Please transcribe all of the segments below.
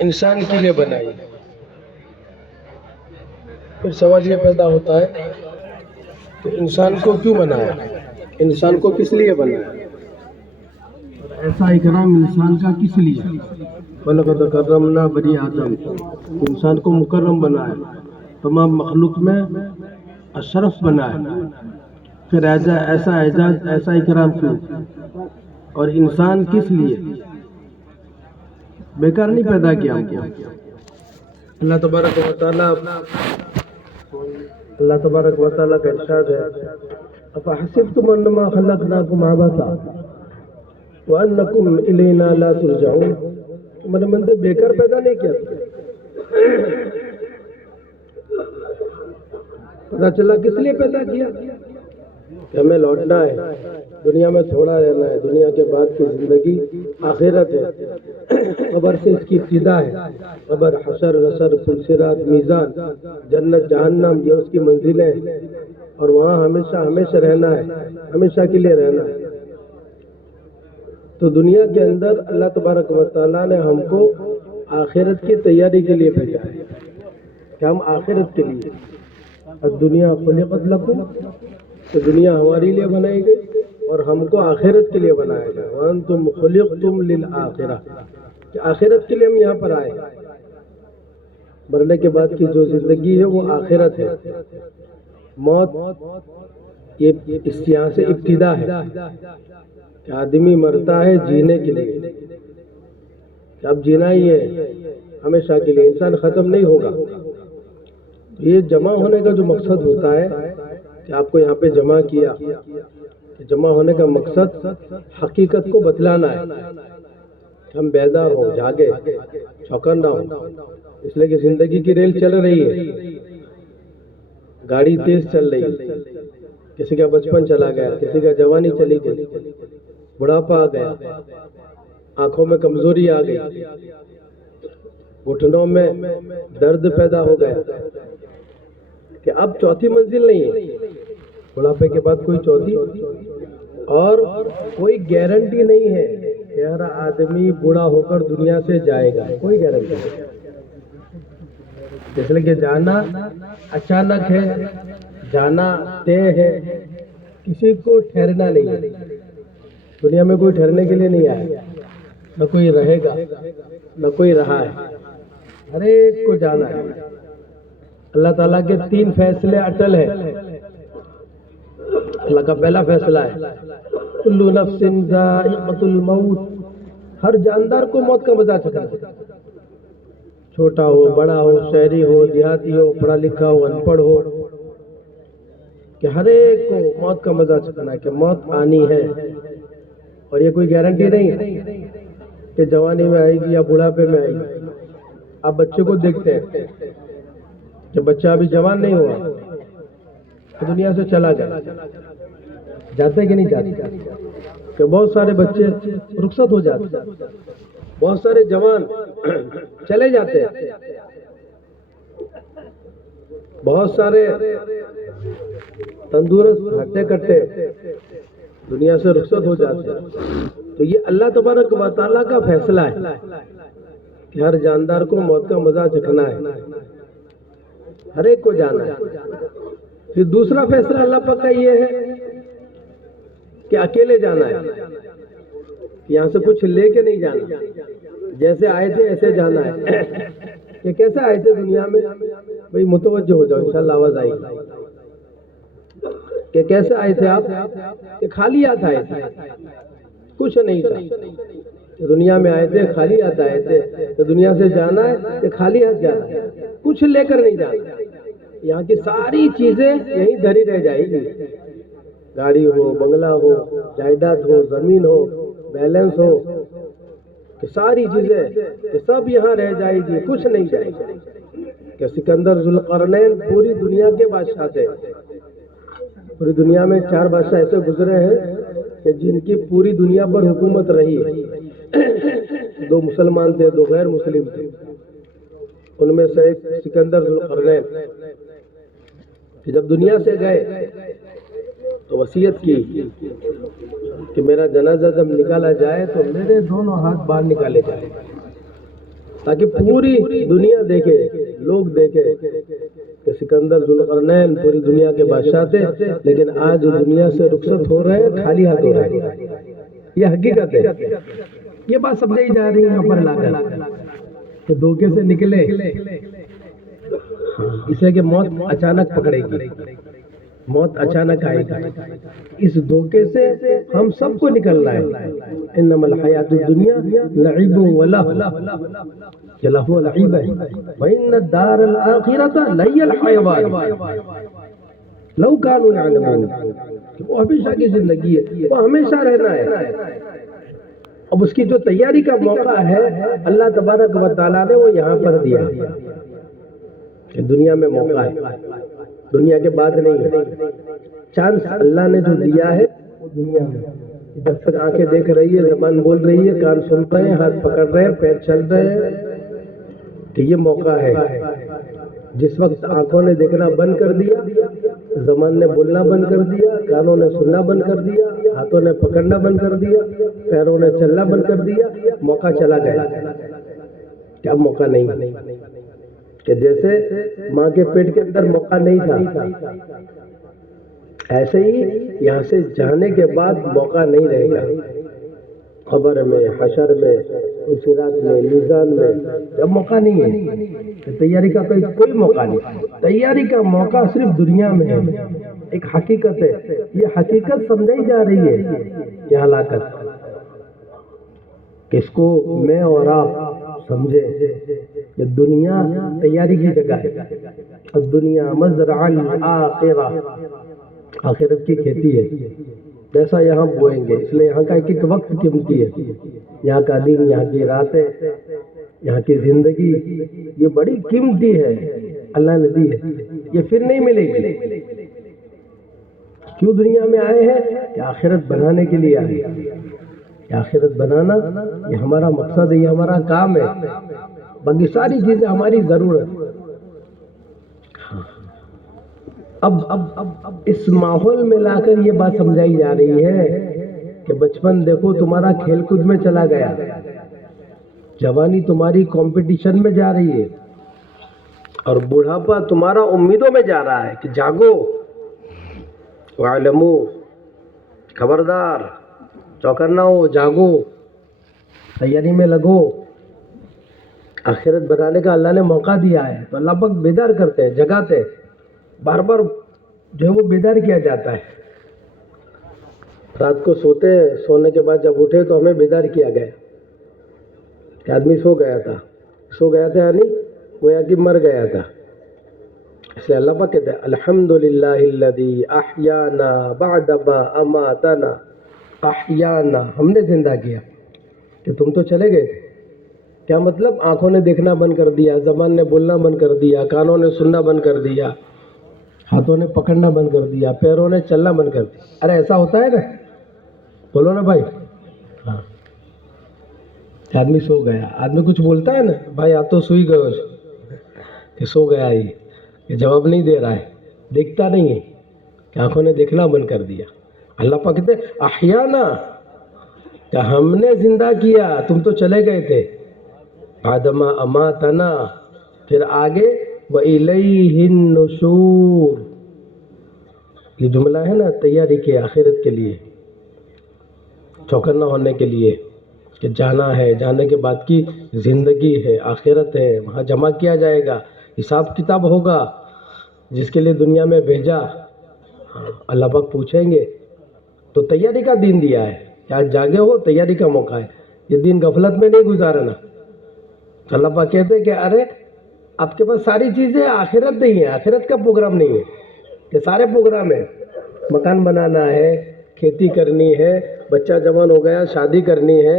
انسان کے لیے بنائی. پھر سوال یہ پیدا ہوتا ہے کہ انسان کو کیوں بنایا، انسان کو کس لیے بنایا، اور ایسا اکرام انسان کا کس لیے. وَلَقَدْ كَرَّمْنَا بَنِي آدم، انسان کو مکرم بنایا، تمام مخلوق میں اشرف بنایا. پھر ایسا اعزاز، ایسا اکرام کیوں، اور انسان کس لیے؟ بیکار نہیں پیدا کیا ہم کو. اللہ تبارک و تعالیٰ کا ارشاد ہے، أَفَحَسِبْتُمْ أَنَّمَا خَلَقْنَاكُمْ عَبَثًا وَأَنَّكُمْ إِلَيْنَا لَا تُرْجَعُونَ. میں نے منظر بیکار پیدا نہیں کیا. پتا چلا کس لیے پیدا کیا کہ ہمیں لوٹنا ہے، دنیا میں تھوڑا رہنا ہے، دنیا کے بعد کی زندگی آخرت ہے. قبر سے اس کی ابتدا ہے، قبر، حشر، نشر، صراط، میزان، جنت، جہنم، یہ اس کی منزلیں ہیں، اور وہاں ہمیشہ رہنا ہے، ہمیشہ کے لیے رہنا ہے. تو دنیا کے اندر اللہ تبارک و تعالیٰ نے ہم کو آخرت کی تیاری کے لیے بھیجا ہے کہ ہم آخرت کے لیے. الدنیا خلقت لکم، تو دنیا ہمارے لیے بنائی گئی اور ہم کو آخرت کے لیے بنایا گیا. وانتم خلقتم للآخرہ، کہ آخرت کے لیے ہم یہاں پر آئے. مرنے کے بعد کی جو زندگی ہے وہ آخرت ہے. موت یہ اس یہاں سے ابتدا ہے کہ آدمی مرتا ہے جینے کے لیے، کہ اب جینا ہی ہے ہمیشہ کے لیے، انسان ختم نہیں ہوگا. یہ جمع ہونے کا جو مقصد ہوتا ہے کہ آپ کو یہاں پہ جمع کیا، جمع ہونے کا مقصد حقیقت کو بتلانا ہے، ہم بیدار ہوں، جاگے، چوکنا ہوں. اس لیے کہ زندگی کی ریل چل رہی ہے، گاڑی تیز چل رہی ہے. کسی کا بچپن چلا گیا، کسی کا جوانی چلی گئی، بڑھاپا آ گیا، آنکھوں میں کمزوری آ گئی، گھٹنوں میں درد پیدا ہو گیا، کہ اب چوتھی منزل نہیں ہے. بڑھاپے کے بعد کوئی چوتھی اور کوئی گارنٹی نہیں ہے کہ ہر آدمی بوڑھا ہو کر دنیا سے جائے گا، کوئی گارنٹی نہیں. اس لیے کہ جانا اچانک ہے، جانا طے ہے، کسی کو ٹھہرنا نہیں ہے. دنیا میں کوئی ٹھہرنے کے لیے نہیں آیا، نہ کوئی رہے گا نہ کوئی رہا ہے، ہر ایک کو جانا ہے. اللہ تعالیٰ کے 3 فیصلے اٹل ہے. اللہ کا پہلا فیصلہ ہے کل نفس ذائقۃ الموت، ہر جاندار کو موت کا مزہ چکھنا ہے. چھوٹا ہو، بڑا ہو، شہری ہو، دیہاتی ہو، پڑھا لکھا ہو، ان پڑھ ہو، کہ ہر ایک کو موت کا مزہ چکھنا ہے، کہ موت آنی ہے. اور یہ کوئی گارنٹی نہیں ہے کہ جوانی میں آئے گی یا بڑھاپے میں آئے گی. آپ بچے کو دیکھتے ہیں کہ بچہ ابھی جوان نہیں ہوا تو دنیا سے چلا گیا، جاتے کہ نہیں جاتے؟ کہ بہت سارے بچے رخصت ہو جاتے، بہت سارے جوان چلے جاتے ہیں، بہت سارے تندرست ہٹے کٹے دنیا سے رخصت ہو جاتے ہیں. تو یہ اللہ تبارک و تعالیٰ کا فیصلہ ہے کہ ہر جاندار کو موت کا مزہ چکھنا ہے، ہر ایک کو جانا ہے. پھر دوسرا فیصلہ اللہ پاک کا یہ ہے کہ اکیلے جانا ہے، یہاں سے کچھ لے کے نہیں جانا، جیسے آئے تھے ایسے جانا ہے. کہ کیسے آئے تھے دنیا میں؟ بھئی متوجہ ہو جاؤ، انشاءاللہ آواز آئی. کہ کیسے آئے تھے آپ؟ کہ خالی ہاتھ آئے تھے، کچھ نہیں تھا. دنیا میں آئے تھے خالی ہاتھ آئے تھے، تو دنیا سے جانا ہے کہ خالی ہاتھ جانا ہے، کچھ لے کر نہیں جانا. یہاں کی ساری چیزیں یہیں دھری رہ جائے گی، گاڑی ہو، بنگلہ ہو، جائیداد ہو، زمین ہو، بیلنس ہو، کہ ساری چیزیں کہ سب یہاں رہ جائے گی، کچھ نہیں جائے گی. کہ سکندر ذوالقرنین پوری دنیا کے بادشاہ تھے. پوری دنیا میں 4 بادشاہ ایسے گزرے ہیں کہ جن کی پوری دنیا پر حکومت رہی ہے. 2 مسلمان تھے، 2 غیر مسلم تھے. ان میں سے ایک سکندر ذوالقرنین، کہ جب دنیا سے گئے تو وصیت کی کہ میرا جنازہ جب نکالا جائے تو میرے دونوں ہاتھ باہر نکالے جائیں. تاکہ پوری دنیا دیکھے، لوگ دیکھے کہ سکندر ذوالقرنین پوری دنیا کے بادشاہ تھے، لیکن آج دنیا سے رخصت ہو رہے ہیں، خالی ہاتھ ہو رہے ہیں۔ یہ حقیقت ہے، یہ بات سمجھائی جا رہی ہے یہاں پر لا کر کہ دھوکے سے نکلے، اس لیے کہ موت اچانک پکڑے گی، موت اچانک آئے گی، اس دھوکے سے ہم سب کو نکلنا ہے۔ انما الحیات الدنیا لعب و لہو، یہ لہو و لعب ہے، وان الدار الاخرۃ لہی الحیوان لو کانوا یعلمون، وہ ہمیشہ کی زندگی ہے، وہ ہمیشہ رہنا ہے۔ اب اس کی جو تیاری کا موقع ہے اللہ تبارک و تعالیٰ نے وہ یہاں پر دیا ہے کہ دنیا میں موقع ہے، دنیا کے بعد نہیں ہے۔ چانس اللہ نے جو دیا ہے وہ دنیا میں، جب تک آنکھیں دیکھ رہی ہے، زبان بول رہی ہے، کان سن رہے ہیں، ہاتھ پکڑ رہے ہیں، پیر چل رہے ہیں، کہ یہ موقع ہے۔ جس وقت آنکھوں نے دیکھنا بند کر دیا، زبان نے بولنا بند کر دیا، کانوں نے سننا بند کر دیا، ہاتھوں نے پکڑنا بند کر دیا، پیروں نے چلنا بند کر دیا، موقع چلا گیا کہ اب موقع نہیں۔ کہ جیسے ماں کے پیٹ کے اندر موقع نہیں تھا، ایسے ہی یہاں سے جانے کے بعد موقع نہیں رہے گا۔ قبر میں، حشر میں، صراط میں، میزان میں اب موقع نہیں ہے، تیاری کا کوئی موقع نہیں۔ تیاری کا موقع صرف دنیا میں ہے، ایک حقیقت ہے، یہ حقیقت سمجھائی جا رہی ہے یہاں لا کر، کہ اس کو میں اور آپ سمجھے کہ دنیا تیاری کی جگہ ہے، الدنیا مزرع الآخرہ، آخرت کی کھیتی ہے، جیسا یہاں بوئیں گے، اس لیے یہاں کا ایک ایک وقت قیمتی ہے، یہاں کا دن، یہاں کی راتیں، یہاں کی زندگی، یہ بڑی قیمتی ہے، اللہ نے دی ہے، یہ پھر نہیں ملے گی۔ کیوں دنیا میں آئے ہیں؟ کہ آخرت بنانے کے لیے آئے ہیں، کہ آخرت بنانا یہ ہمارا مقصد ہے، یہ ہمارا کام ہے، باقی ساری چیزیں ہماری ضرورت۔ اب اس ماحول میں لا کر یہ بات سمجھائی جا رہی ہے کہ بچپن دیکھو تمہارا کھیل کود میں چلا گیا، جوانی تمہاری کمپٹیشن میں جا رہی ہے، اور بڑھاپا تمہارا امیدوں میں جا رہا ہے کہ جاگو، وَاعْلَمُوا، خبردار، چوکنا ہو، جاگو، تیاری میں لگو۔ آخرت بنانے کا اللہ نے موقع دیا ہے تو اللہ پاک بیدار کرتے ہیں، جگاتے ہیں، بار بار جو ہے وہ بیدار کیا جاتا ہے۔ رات کو سوتے ہیں، سونے کے بعد جب اٹھے تو ہمیں بیدار کیا گیا کہ آدمی سو گیا تھا یعنی گویا کہ مر گیا تھا۔ اس لیے اللہ پاک کہتے ہیں الحمدللہ الذی احیانا بعد ما اماتنا، احیانا، ہم نے زندہ کیا، کہ تم تو چلے گئے تھے۔ کیا مطلب؟ آنکھوں نے دیکھنا بند کر دیا، زبان نے بولنا بند کر دیا، کانوں نے سننا بند کر دیا، ہاتھوں نے پکڑنا بند کر دیا، پیروں نے چلنا بند کر دیا۔ ارے ایسا ہوتا ہے نا؟ بولو نا بھائی۔ ہاں، آدمی سو گیا، آدمی کچھ بولتا ہے نا، بھائی آپ تو سوئی گئے، کہ سو گیا، ہی کہ جواب نہیں دے رہا ہے، دیکھتا نہیں ہے، کہ آنکھوں نے دیکھنا بند کر دیا۔ اللہ پاک کہتے ہیں احیانا، کہ ہم نے زندہ کیا، تم تو چلے گئے تھے، بعد ما اماتنا، پھر آگے وَإِلَيْهِ النُّشُورُ، یہ جملہ ہے نا تیاری کے آخرت کے لیے، چوکنا ہونے کے لیے، کہ جانا ہے، جانے کے بعد کی زندگی ہے، آخرت ہے، وہاں جمع کیا جائے گا، حساب کتاب ہوگا، جس کے لیے دنیا میں بھیجا اللہ پاک پوچھیں گے۔ تو تیاری کا دین دیا ہے کہ آج جاگے ہو، تیاری کا موقع ہے، یہ دن غفلت میں نہیں گزارنا۔ اللہ پاک کہتے ہیں کہ ارے آپ کے پاس ساری چیزیں، آخرت نہیں ہے، آخرت کا پروگرام نہیں ہے، کہ سارے پروگرام ہیں، مکان بنانا ہے، کھیتی کرنی ہے، بچہ جوان ہو گیا، شادی کرنی ہے،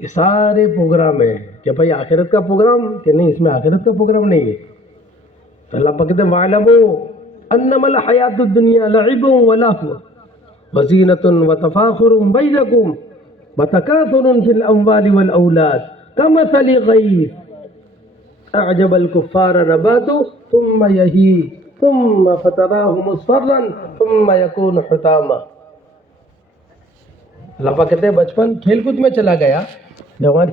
یہ سارے پروگرام ہیں، کہ بھائی آخرت کا پروگرام، کہ نہیں، اس میں آخرت کا پروگرام نہیں ہے۔ تو اللہ پاک کہتے ہیں وَاعْلَمُوا أَنَّمَا الْحَيَاةُ الدُّنْيَا لَعِبٌ وَلَهْوٌ وَزِينَةٌ وَتَفَاخُرٌ بَيْنَكُمْ وَتَكَاثُرٌ فِي الْأَمْوَالِ وَالْأَوْلَادِ كَمَثَلِ غَيْثٍ أعجب الكفار نباته ثم يهيج ثم فتراه مصفرا ثم يكون حطاما۔ اللہ پاک کہتے ہیں بچپن کھیل کود میں چلا گیا، جوانی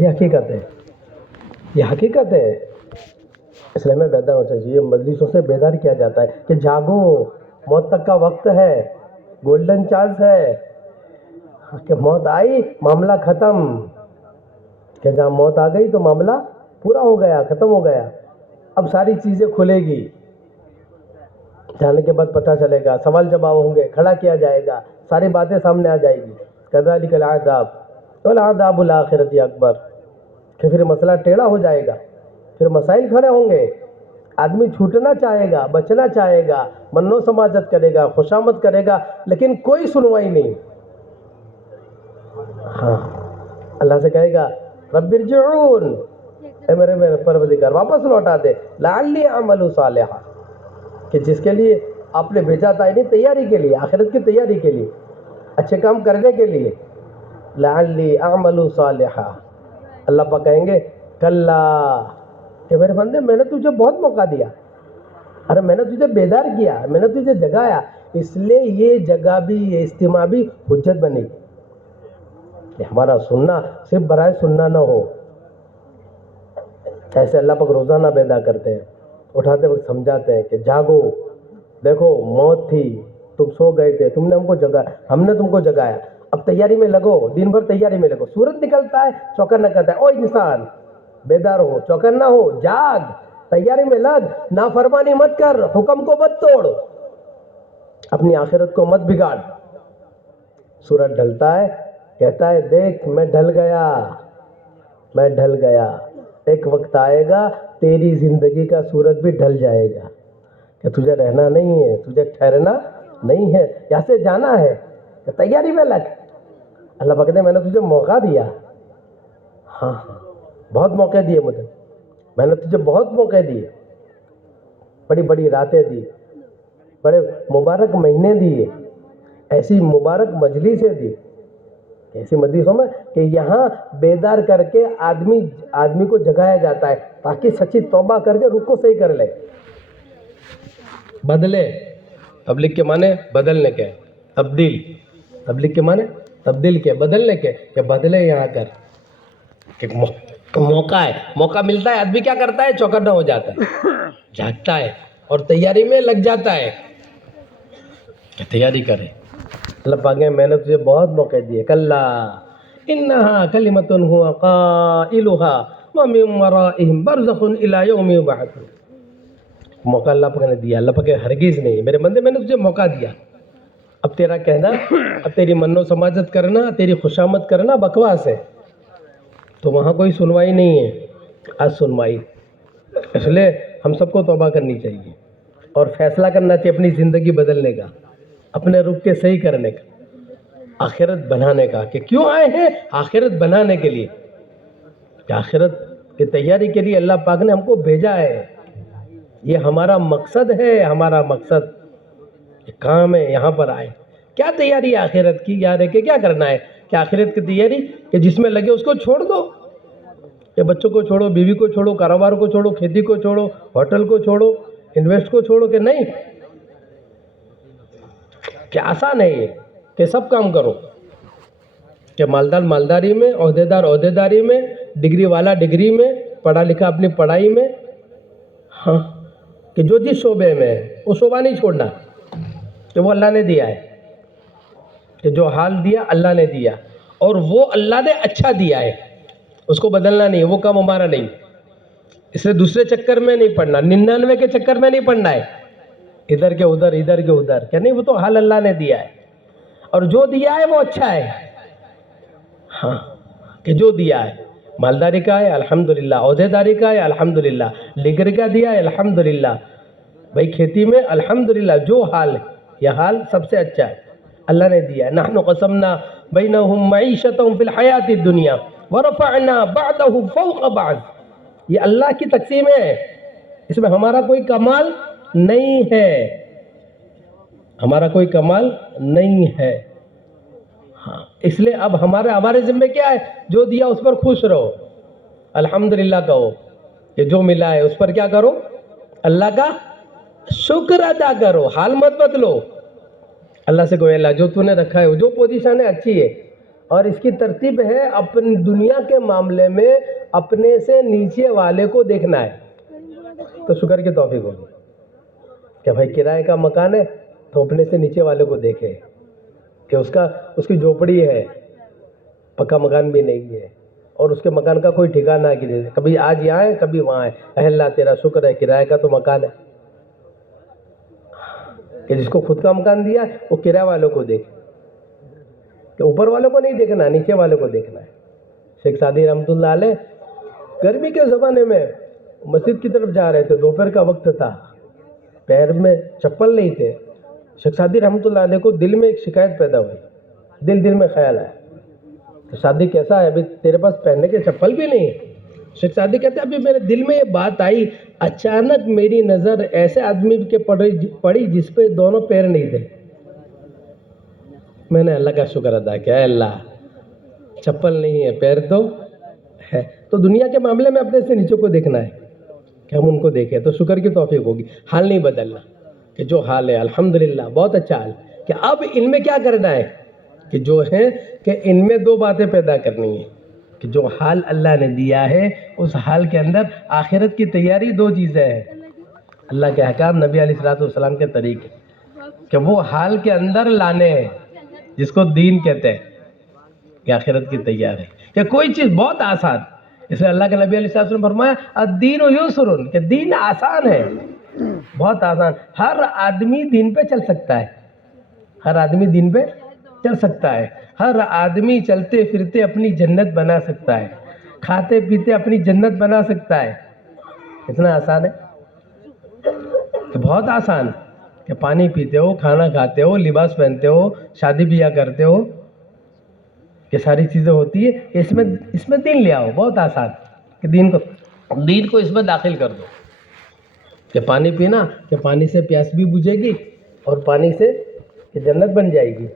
یہ حقیقت ہے، یہ حقیقت ہے. اس لیے ہمیں بیدار ہونا چاہیے. مجلسوں سے بیدار کیا جاتا ہے کہ جاگو، موت تک کا وقت ہے، گولڈن چانس ہے کہ موت آئی معاملہ ختم، کہ جہاں موت آ گئی تو معاملہ پورا ہو گیا، ختم ہو گیا. اب ساری چیزیں کھلے گی، جانے کے بعد پتہ چلے گا، سوال جواب ہوں گے، کھڑا کیا جائے گا، ساری باتیں سامنے آ جائے گی. کذالک العذاب والعذاب الآخرۃ اکبر، کہ پھر مسئلہ ٹیڑھا ہو جائے گا، پھر مسائل کھڑے ہوں گے. آدمی چھوٹنا چاہے گا، بچنا چاہے گا، منو سماجت کرے گا، خوشامد کرے گا، لیکن کوئی سنوائی نہیں. ہاں، اللہ سے کہے گا رب ارجعون، اے میرے پروردگار واپس لوٹا دے، لعلی اعمل صالحا، کہ جس کے لیے آپ نے بھیجا تھا، یعنی تیاری کے لیے، آخرت کی تیاری کے لیے، اچھے کام کرنے کے لیے. لعلی اعمل صالحا. اللہ پاک کہیں گے کلا، کہ میرے بندے میں نے تجھے بہت موقع دیا، ارے میں نے تجھے بیدار کیا، میں نے تجھے جگایا، اس لیے یہ جگہ بھی، یہ اجتماع بھی حجت بنے گی کہ ہمارا سننا صرف برائے سننا نہ ہو. ایسے اللہ پاک روزانہ بیدار کرتے ہیں، اٹھاتے وقت سمجھاتے ہیں کہ جاگو، دیکھو موت تھی، تم سو گئے تھے، تم نے ہم کو جگایا، ہم نے تم کو جگایا، اب تیاری میں لگو، دن بھر تیاری میں لگو. سورج نکلتا ہے چوکر نہ کرتا ہے، او انسان بیدار ہو، چوکر نہ ہو، جاگ، تیاری میں لگ، نافرمانی مت کر، حکم کو مت توڑ، اپنی آخرت کو مت بگاڑ. سورج ڈھلتا ہے، کہتا ہے دیکھ میں ڈھل گیا، میں ڈھل گیا، ایک وقت آئے گا تیری زندگی کا سورج بھی ڈھل جائے گا، کہ تجھے رہنا نہیں ہے، تجھے ٹھہرنا نہیں ہے، یہاں سے جانا ہے، کہ تیاری میں لگ. اللہ پاک نے میں نے تجھے موقع دیا، ہاں بہت موقع دیے مجھے، میں نے تجھے بہت موقع دیے، بڑی بڑی راتیں دی، بڑے مبارک مہینے دیے، ایسی مبارک مجلسیں دی، ایسی مجلسوں میں کہ یہاں بیدار کر کے آدمی کو جگایا جاتا ہے تاکہ سچی توبہ کر کے رخ کو صحیح کر لے، بدلے. تبلیغ کے معنی بدلنے کے، تبلیغ کے معنی تبدیل کے، بدلنے کے، کہ بدلے یہاں کر، کہ موقع ہے، موقع ملتا ہے، آدمی کیا کرتا ہے، چوکنا ہو جاتا ہے، جاگتا ہے اور تیاری میں لگ جاتا ہے کہ تیاری کرے. اللہ پاک نے میں نے تجھے بہت موقع دیے. کلا انہا کلمۃ هو قائلها ومن ورائہم برزخ الی یوم یبعثون. موقع اللہ پاک نے دیا، اللہ پاک ہرگز نہیں، میرے بندے میں نے تجھے موقع دیا، اب تیرا کہنا، اب تیری منو سماجت کرنا، تیری خوشامد کرنا بکواس ہے، تو وہاں کوئی سنوائی نہیں ہے. آج سنوائی، اس لیے ہم سب کو توبہ کرنی چاہیے اور فیصلہ کرنا چاہیے اپنی زندگی بدلنے کا، اپنے رخ کے صحیح کرنے کا، آخرت بنانے کا. کہ کیوں آئے ہیں؟ آخرت بنانے کے لیے، کہ آخرت کی تیاری کے لیے اللہ پاک نے ہم کو بھیجا ہے. یہ ہمارا مقصد ہے، ہمارا مقصد کام ہے، یہاں پر آئے. کیا تیاری ہے آخرت کی؟ یاد ہے کہ کیا کرنا ہے کہ آخرت کی تیاری کہ جس میں لگے اس کو چھوڑ دو، کہ بچوں کو چھوڑو، بیوی کو چھوڑو، کاروبار کو چھوڑو، کھیتی کو چھوڑو، ہوٹل کو چھوڑو، انویسٹ کو چھوڑو، کہ نہیں، کہ آسان ہے یہ کہ سب کام کرو، کہ مالدار مالداری میں، عہدیدار عہدیداری میں، ڈگری والا ڈگری میں، پڑھا لکھا اپنی پڑھائی میں، ہاں، کہ جو جس شعبے میں ہے وہ شعبہ نہیں چھوڑنا، کہ وہ اللہ نے دیا ہے، کہ جو حال دیا اللہ نے دیا، اور وہ اللہ نے اچھا دیا ہے، اس کو بدلنا نہیں ہے، وہ کام ہمارا نہیں. اس لیے دوسرے چکر میں نہیں پڑنا، 99 کے چکر میں نہیں پڑنا ہے، ادھر کے ادھر، ادھر کے ادھر، کہ نہیں، وہ تو حال اللہ نے دیا ہے، اور جو دیا ہے وہ اچھا ہے. ہاں، کہ جو دیا ہے، مالداری کا ہے الحمدللہ، عہدیداری کا ہے الحمدللہ، ڈگری کا دیا ہے الحمدللہ، بھائی کھیتی میں الحمدللہ، جو حال ہے یہ حال سب سے اچھا ہے، اللہ نے دیا ہے. نحن قسمنا بینہم معیشتہم فی الحیات الدنیا ورفعنا بعضهم فوق بعض. یہ اللہ کی تقسیم ہے، اس میں ہمارا کوئی کمال نہیں ہے، ہمارا کوئی کمال نہیں ہے. ہاں، اس لیے اب ہمارے ذمہ کیا ہے؟ جو دیا اس پر خوش رہو، الحمدللہ کہو، کہ جو ملا ہے اس پر کیا کرو؟ اللہ کا شکر ادا کرو، حال مت بدلو. اللہ سے کہو اللہ جو تو نے رکھا ہے، جو پوزیشن ہے اچھی ہے، اور اس کی ترتیب ہے اپنی دنیا کے معاملے میں اپنے سے نیچے والے کو دیکھنا ہے تو شکر کی توفیق ہوگی کہ بھائی کرائے کا مکان ہے تو اپنے سے نیچے والے کو دیکھے کہ اس کی جھوپڑی ہے، پکا مکان بھی نہیں ہے، اور اس کے مکان کا کوئی ٹھکانہ ہے کہ کبھی آج یہاں ہے کبھی وہاں ہے. اے اللہ تیرا شکر ہے کرائے کا تو مکان ہے، کہ جس کو خود کا مکان دیا ہے وہ کرایہ والوں کو دیکھے، کہ اوپر والوں کو نہیں دیکھنا، نیچے والوں کو دیکھنا ہے. شیخ سعدی رحمۃ اللہ علیہ گرمی کے زمانے میں مسجد کی طرف جا رہے تھے، دوپہر کا وقت تھا، پیر میں چپل نہیں تھے. شیخ سعدی رحمۃ اللہ علیہ کو دل میں ایک شکایت پیدا ہوئی، دل میں خیال آیا کہ شادی کیسا ہے، ابھی تیرے پاس پہننے کے چپل بھی نہیں ہے. شیخ سعدی کہتے ہیں ابھی میرے دل میں یہ بات آئی، اچانک میری نظر ایسے آدمی کے پڑی جس پہ دونوں پیر نہیں تھے. میں نے اللہ کا شکر ادا کیا، اے اللہ چپل نہیں ہے پیر تو ہے. تو دنیا کے معاملے میں اپنے سے نیچے کو دیکھنا ہے کہ ہم ان کو دیکھیں تو شکر کی توفیق ہوگی. حال نہیں بدلنا، کہ جو حال ہے الحمدللہ بہت اچھا حال، کہ اب ان میں کیا کرنا ہے کہ جو ہے کہ ان میں دو باتیں پیدا کرنی ہیں، کہ جو حال اللہ نے دیا ہے اس حال کے اندر آخرت کی تیاری دو چیزیں ہیں، اللہ کے احکام، نبی علیہ الصلوۃ والسلام کے طریقے، کہ وہ حال کے اندر لانے ہیں جس کو دین کہتے ہیں، کہ آخرت کی تیاری کہ کوئی چیز بہت آسان. اس لیے اللہ کے نبی علیہ الصلوۃ والسلام نے فرمایا الدین یسر، کہ دین آسان ہے، بہت آسان. ہر آدمی دین پہ چل سکتا ہے، ہر آدمی دین پہ چل سکتا ہے، ہر آدمی چلتے پھرتے اپنی جنت بنا سکتا ہے، کھاتے پیتے اپنی جنت بنا سکتا ہے. اتنا آسان ہے کہ بہت آسان، کہ پانی پیتے ہو، کھانا کھاتے ہو، لباس پہنتے ہو، شادی بیاہ کرتے ہو، یہ ساری چیزیں ہوتی ہے. اس میں دین لے آؤ، بہت آسان، کہ دین کو اس میں داخل کر دو، کہ پانی پینا، کہ پانی سے پیاس بھی بجھے گی اور پانی سے کہ جنت بن جائے گی.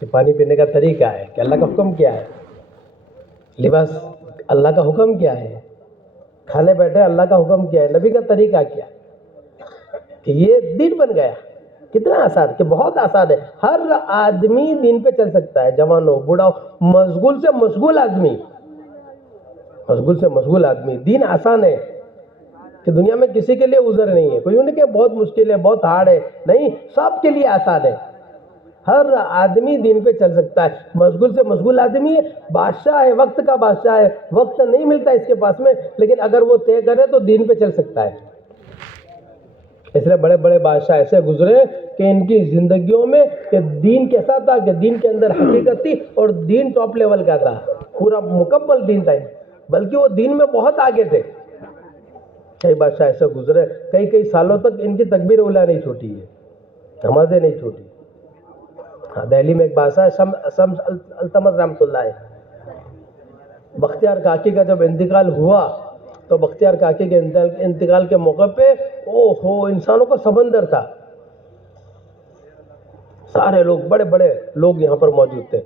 کہ پانی پینے کا طریقہ ہے، کہ اللہ کا حکم کیا ہے، لباس اللہ کا حکم کیا ہے، کھانے بیٹھے اللہ کا حکم کیا ہے، نبی کا طریقہ کیا، کہ یہ دین بن گیا. کتنا آسان، کہ بہت آسان ہے. ہر آدمی دین پہ چل سکتا ہے، جوان ہو بوڑھا ہو، مشغول سے مشغول آدمی، دین آسان ہے. کہ دنیا میں کسی کے لیے عذر نہیں ہے، کوئی انہیں کہ بہت مشکل ہے، بہت ہارڈ ہے، نہیں، سب کے لیے آسان ہے. ہر آدمی دین پہ چل سکتا ہے. مشغول سے مشغول آدمی ہے، بادشاہ ہے، وقت کا بادشاہ ہے، وقت نہیں ملتا اس کے پاس میں، لیکن اگر وہ طے کرے تو دین پہ چل سکتا ہے. اس لیے بڑے بڑے بادشاہ ایسے گزرے کہ ان کی زندگیوں میں کہ دین کیسا تھا، کہ دین کے اندر حقیقت تھی، اور دین ٹاپ لیول کا تھا، پورا مکمل دین تھا، بلکہ وہ دین میں بہت آگے تھے. کئی بادشاہ ایسے گزرے، کئی سالوں تک ان کی تکبیر اولیٰ نہیں چھوٹی ہے، نمازیں نہیں چھوٹی. دہلی میں ایک بادشاہ شمس التمش رحمۃ اللہ ہے، بختیار کاکی کا جب انتقال ہوا تو بختیار کاکی کے انتقال کے موقع پہ انسانوں کا سمندر تھا، سارے لوگ، بڑے بڑے لوگ یہاں پر موجود تھے.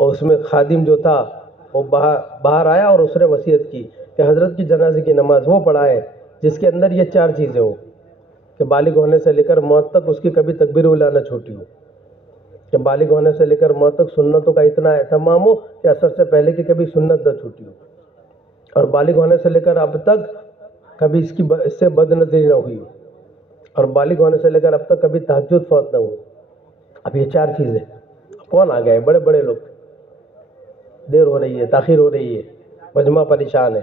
اور اس میں خادم جو تھا وہ باہر آیا اور اس نے وصیت کی کہ حضرت کی جنازے کی نماز وہ پڑھائے جس کے اندر یہ چار چیزیں ہو، کہ بالغ ہونے سے لے کر موت تک اس کی کبھی تکبیر اولیٰ نہ چھوٹی ہو، کہ بالغ ہونے سے لے کر موت تک سنتوں کا اتنا اہتمام ہو کہ عصر سے پہلے کی کبھی سنت نہ چھوٹی ہو، اور بالغ ہونے سے لے کر اب تک کبھی اس سے بد نظری نہ ہوئی ہو، اور بالغ ہونے سے لے کر اب تک کبھی تہجد فوت نہ ہو. اب یہ چار چیزیں کون آ گئے؟ بڑے بڑے لوگ. دیر ہو رہی ہے، تاخیر ہو رہی ہے، مجمع پریشان ہے.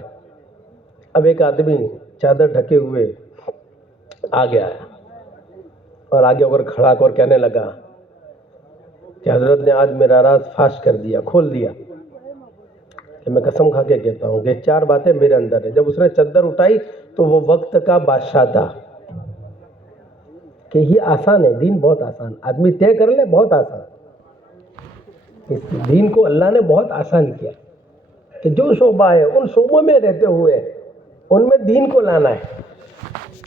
اب ایک آدمی چادر ڈھکے ہوئے آگے آیا اور آگے ہو کر کھڑا کر کہنے لگا کہ حضرت نے آج میرا راز فاش کر دیا، کھول دیا، کہ میں قسم کھا کے کہتا ہوں کہ چار باتیں میرے اندر ہیں. جب اس نے چادر اٹھائی تو وہ وقت کا بادشاہ تھا. کہ یہ آسان ہے، دین بہت آسان، آدمی طے کر لے، بہت آسان. اس دین کو اللہ نے بہت آسان کیا، کہ جو شعبہ ہے ان شعبوں میں رہتے ہوئے ان میں دین کو لانا ہے.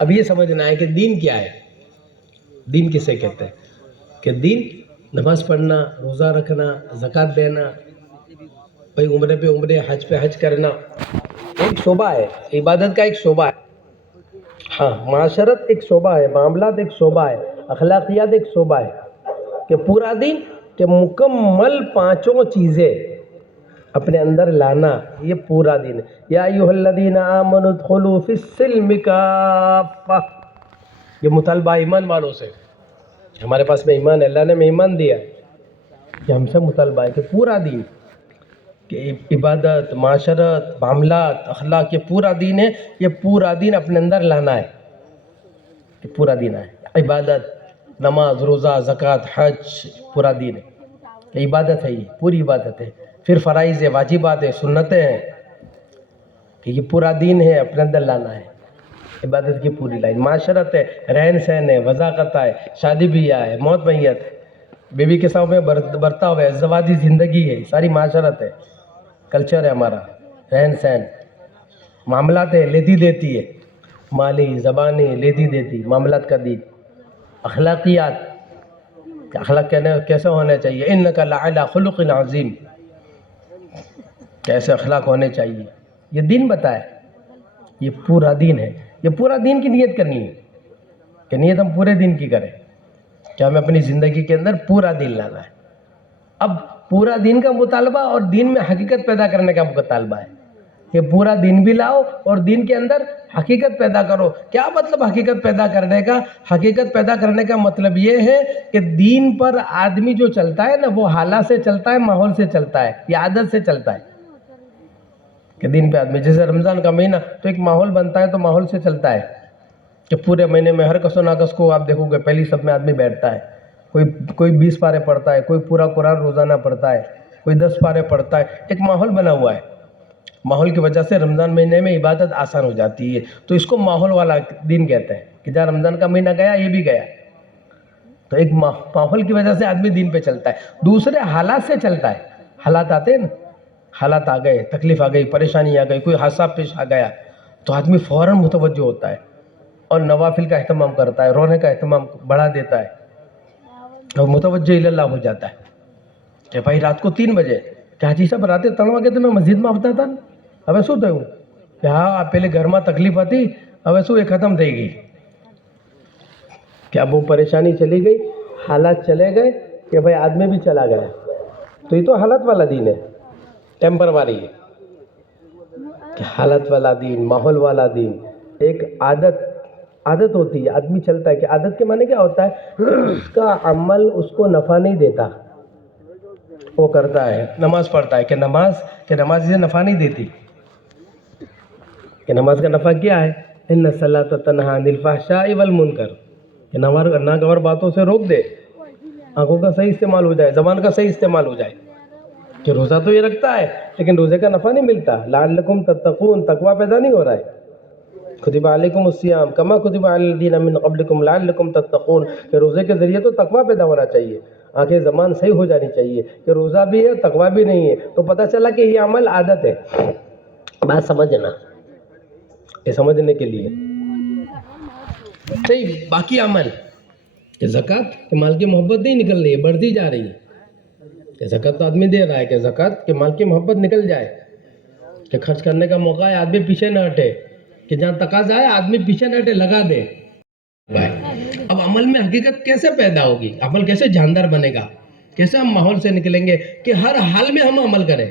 اب یہ سمجھنا ہے کہ دین کیا ہے، دین کسے کہتے ہیں، کہ دین نماز پڑھنا، روزہ رکھنا، زکوٰۃ دینا، بھائی عمرے پہ عمرے، حج پہ حج کرنا، ایک شعبہ ہے، عبادت کا ایک شعبہ ہے. ہاں، معاشرت ایک شعبہ ہے، معاملات ایک شعبہ ہے، اخلاقیات ایک شعبہ ہے، کہ پورا دین کہ مکمل پانچوں چیزیں اپنے اندر لانا، یہ پورا دین ہے۔ یا ایھا الذین آمنوا ادخلوا فی السلم کافہ، یہ مطالبہ ایمان والوں سے، ہمارے پاس میں ایمان ہے، اللہ نے ہمیں ایمان دیا ہے، کہ ہم سے مطالبہ ہے کہ پورا دین، کہ عبادت، معاشرت، معاملات، اخلاق، یہ پورا دین ہے، یہ پورا دین اپنے اندر لانا ہے، کہ پورا دین ہے۔ عبادت، نماز، روزہ، زکوٰۃ، حج، پورا دین ہے، کہ عبادت ہے، یہ پوری عبادت ہے۔ پھر فرائض ہے، واجبات ہے، سنتیں ہیں، کہ یہ پورا دین ہے، اپنے اندر لانا ہے، عبادت کی پوری لائن۔ معاشرت ہے، رہن سہن ہے، وضاقت ہے، شادی بیاہ ہے، موت میت ہے، بیوی کے ساتھ میں برتاؤ ہے، ازدواجی زندگی ہے، ساری معاشرت ہے، کلچر ہے ہمارا، رہن سہن، معاملات ہے، لیتی دیتی ہے، مالی، زبانی، لیتی دیتی، معاملات کا دین۔ اخلاقیات، کہ اخلاق کیسے ہونے چاہیے، انک لعلی خلق عظیم، کیسے اخلاق ہونے چاہیے، یہ دین بتائے، یہ پورا دین ہے۔ یہ پورا دین کی نیت کرنی ہے، کہ نیت ہم پورے دین کی کریں، کہ ہمیں اپنی زندگی کے اندر پورا دین لانا ہے۔ اب پورا دین کا مطالبہ اور دین میں حقیقت پیدا کرنے کا مطالبہ ہے، کہ پورا دین بھی لاؤ اور دین کے اندر حقیقت پیدا کرو۔ کیا مطلب حقیقت پیدا کرنے کا؟ حقیقت پیدا کرنے کا مطلب یہ ہے کہ دین پر آدمی جو چلتا ہے نا، وہ حالات سے چلتا ہے، ماحول سے چلتا ہے، یا عادت سے چلتا ہے، کہ دین پہ آدمی، جیسے رمضان کا مہینہ تو ایک ماحول بنتا ہے، تو ماحول سے چلتا ہے، کہ پورے مہینے میں ہر کس و ناکس کو آپ دیکھو گے پہلی صف میں آدمی بیٹھتا ہے، کوئی 20 پارے پڑھتا ہے، کوئی پورا قرآن روزانہ پڑھتا ہے، کوئی 10 پارے پڑھتا ہے، ایک ماحول بنا ہوا ہے۔ ماحول کی وجہ سے رمضان مہینے میں عبادت آسان ہو جاتی ہے، تو اس کو ماحول والا دین کہتے ہیں، کہ جہاں رمضان کا مہینہ گیا یہ بھی گیا، تو ایک ماحول کی وجہ سے آدمی دین پہ چلتا ہے۔ دوسرے حالات سے چلتا ہے، حالات آتے ہیں نا، حالات آ گئے، تکلیف آ گئی، پریشانی آ گئی، کوئی حادثہ پیش آ گیا، تو آدمی فوراً متوجہ ہوتا ہے اور نوافل کا اہتمام کرتا ہے، رونے کا اہتمام بڑھا دیتا ہے، اور متوجہ اللہ ہو جاتا ہے، کہ بھائی رات کو 3 بجے کہ حاجی صاحب راتے 3 વાગે તમે મસ્જિદમાં આવતા હતા ને, હવે શું થયું? کہ હા پہلے ઘરમાં તકલીફ હતી, હવે શું એ ختم થઈ ગઈ، کہ اب وہ پریشانی چلی گئی، حالات چلے گئے، کہ بھائی آدمی بھی چلا گیا، تو یہ تو حالت والا دین ہے، ٹیمپروری ہے، کہ حالت والا دین، ماحول والا دین۔ ایک عادت ہوتی ہے، آدمی چلتا ہے، کہ عادت کے معنی کیا ہوتا ہے؟ اس کا عمل اس کو نفع نہیں دیتا، وہ کرتا ہے، نماز پڑھتا ہے، کہ نماز اسے نفع نہیں دیتی، کہ نماز کا نفع کیا ہے؟ ان الصلاۃ تنہی عن الفحشاء والمنکر، کہ ناگوار باتوں سے روک دے، آنکھوں کا صحیح استعمال ہو جائے، زبان کا صحیح استعمال ہو جائے، کہ روزہ تو یہ رکھتا ہے لیکن روزے کا نفع نہیں ملتا، لعلکم تتقون، تقوی پیدا نہیں ہو رہا ہے۔ کتب علیکم الصیام کما کتب علی الذین من قبلکم لعلکم تتقون، کہ روزے کے ذریعے تو تقوی پیدا ہونا چاہیے، آنکھیں زبان صحیح ہو جانی چاہیے، کہ روزہ بھی ہے تقوی بھی نہیں ہے، تو پتہ چلا کہ یہ عمل عادت ہے۔ بات سمجھنا، یہ سمجھنے کے لیے صحیح۔ باقی عمل، کہ زکوٰۃ، کہ مال کی محبت نہیں نکل رہی ہے، بڑھتی جا رہی ہے، کہ زکوٰۃ تو آدمی دے رہا ہے، کہ زکوٰۃ کہ مال کی محبت نکل جائے، کہ خرچ کرنے کا موقع ہے آدمی پیچھے نہ ہٹے، کہ جہاں تقاضا ہے آدمی پیچھے نہ ہٹے، لگا دے۔ اب عمل میں حقیقت کیسے پیدا ہوگی؟ عمل کیسے جاندار بنے گا؟ کیسے ہم ماحول سے نکلیں گے کہ ہر حال میں ہم عمل کریں،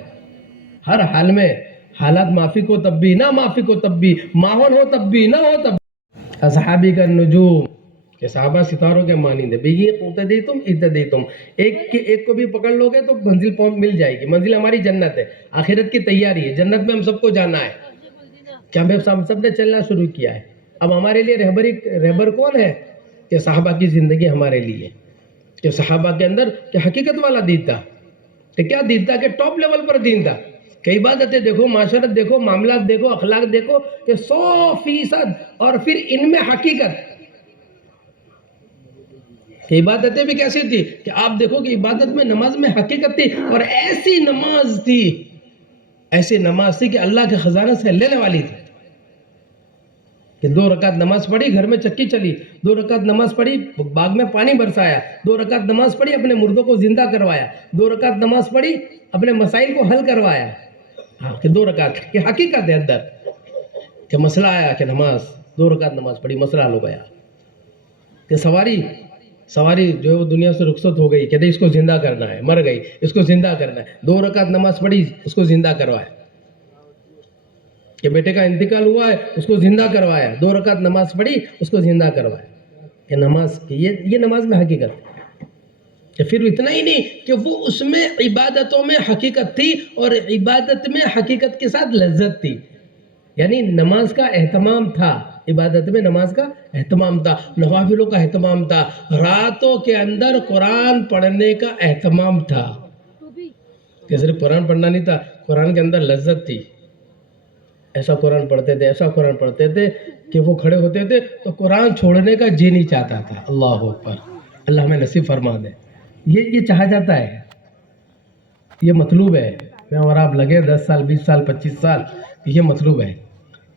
ہر حال میں، حالات معافی کو تب بھی، نہ معافی کو تب بھی، ماحول ہو تب بھی، نہ ہو تب بھی۔ اصحابی کا نجوم، کہ صحابہ ستاروں کے مانند ہے، بھئی اقتدیتم، ایک کو بھی پکڑ لو گے تو منزل مل جائے گی، منزل ہماری جنت ہے، آخرت کی تیاری ہے، جنت میں ہم سب کو جانا ہے، کہ ہم سب نے چلنا شروع کیا ہے۔ اب ہمارے لیے رہبر کون ہے؟ کہ صحابہ کی زندگی ہمارے لیے، کہ صحابہ کے اندر کہ حقیقت والا دین تھا، کہ کیا دین تھا؟ کہ ٹاپ لیول پر دین تھا، کہ عبادتیں دیکھو، معاشرت دیکھو، معاملات دیکھو، اخلاق دیکھو، کہ 100%، اور پھر ان میں حقیقت، کہ عبادتیں بھی کیسی تھی، کہ آپ دیکھو کہ عبادت میں، نماز میں حقیقت تھی، اور ایسی نماز تھی کہ اللہ کے خزانے سے لینے والی تھی، کہ 2 رکعت نماز پڑھی، گھر میں چکی چلی، 2 رکعت نماز پڑھی، باغ میں پانی برسایا، 2 رکعت نماز پڑھی، اپنے مردوں کو زندہ کروایا، 2 رکعت نماز پڑھی، اپنے مسائل کو حل کروایا، کہ 2 رکعت کی حقیقت ہے اندر، کہ مسئلہ آیا، کہ 2 رکعت نماز پڑھی، مسئلہ حل ہو گیا، کہ سواری سواری جو ہے وہ دنیا سے رخصت ہو گئی، کہتے اس کو زندہ کرنا ہے، مر گئی، اس کو زندہ کرنا ہے، 2 رکعت نماز پڑھی، اس کو زندہ کروایا، کہ بیٹے کا انتقال ہوا ہے، اس کو زندہ کروایا، 2 رکعت نماز پڑھی، اس کو زندہ کروایا، کہ نماز یہ نماز میں حقیقت ہے۔ کہ پھر اتنا ہی نہیں کہ وہ اس میں عبادتوں میں حقیقت تھی، اور عبادت میں حقیقت کے ساتھ لذت تھی، یعنی نماز کا اہتمام تھا، عبادت میں نماز کا اہتمام تھا، نوافلوں کا اہتمام تھا، راتوں کے اندر قرآن پڑھنے کا اہتمام تھا، کہ صرف قرآن پڑھنا نہیں تھا، قرآن کے اندر لذت تھی، ایسا قرآن پڑھتے تھے، ایسا قرآن پڑھتے تھے کہ وہ کھڑے ہوتے تھے تو قرآن چھوڑنے کا جی نہیں چاہتا تھا۔ اللہ اکبر، اللہ ہمیں نصیب فرما دے۔ یہ چاہا جاتا ہے، یہ مطلوب ہے، میں اور آپ لگے 10 سال 20 سال 25 سال، یہ مطلوب ہے۔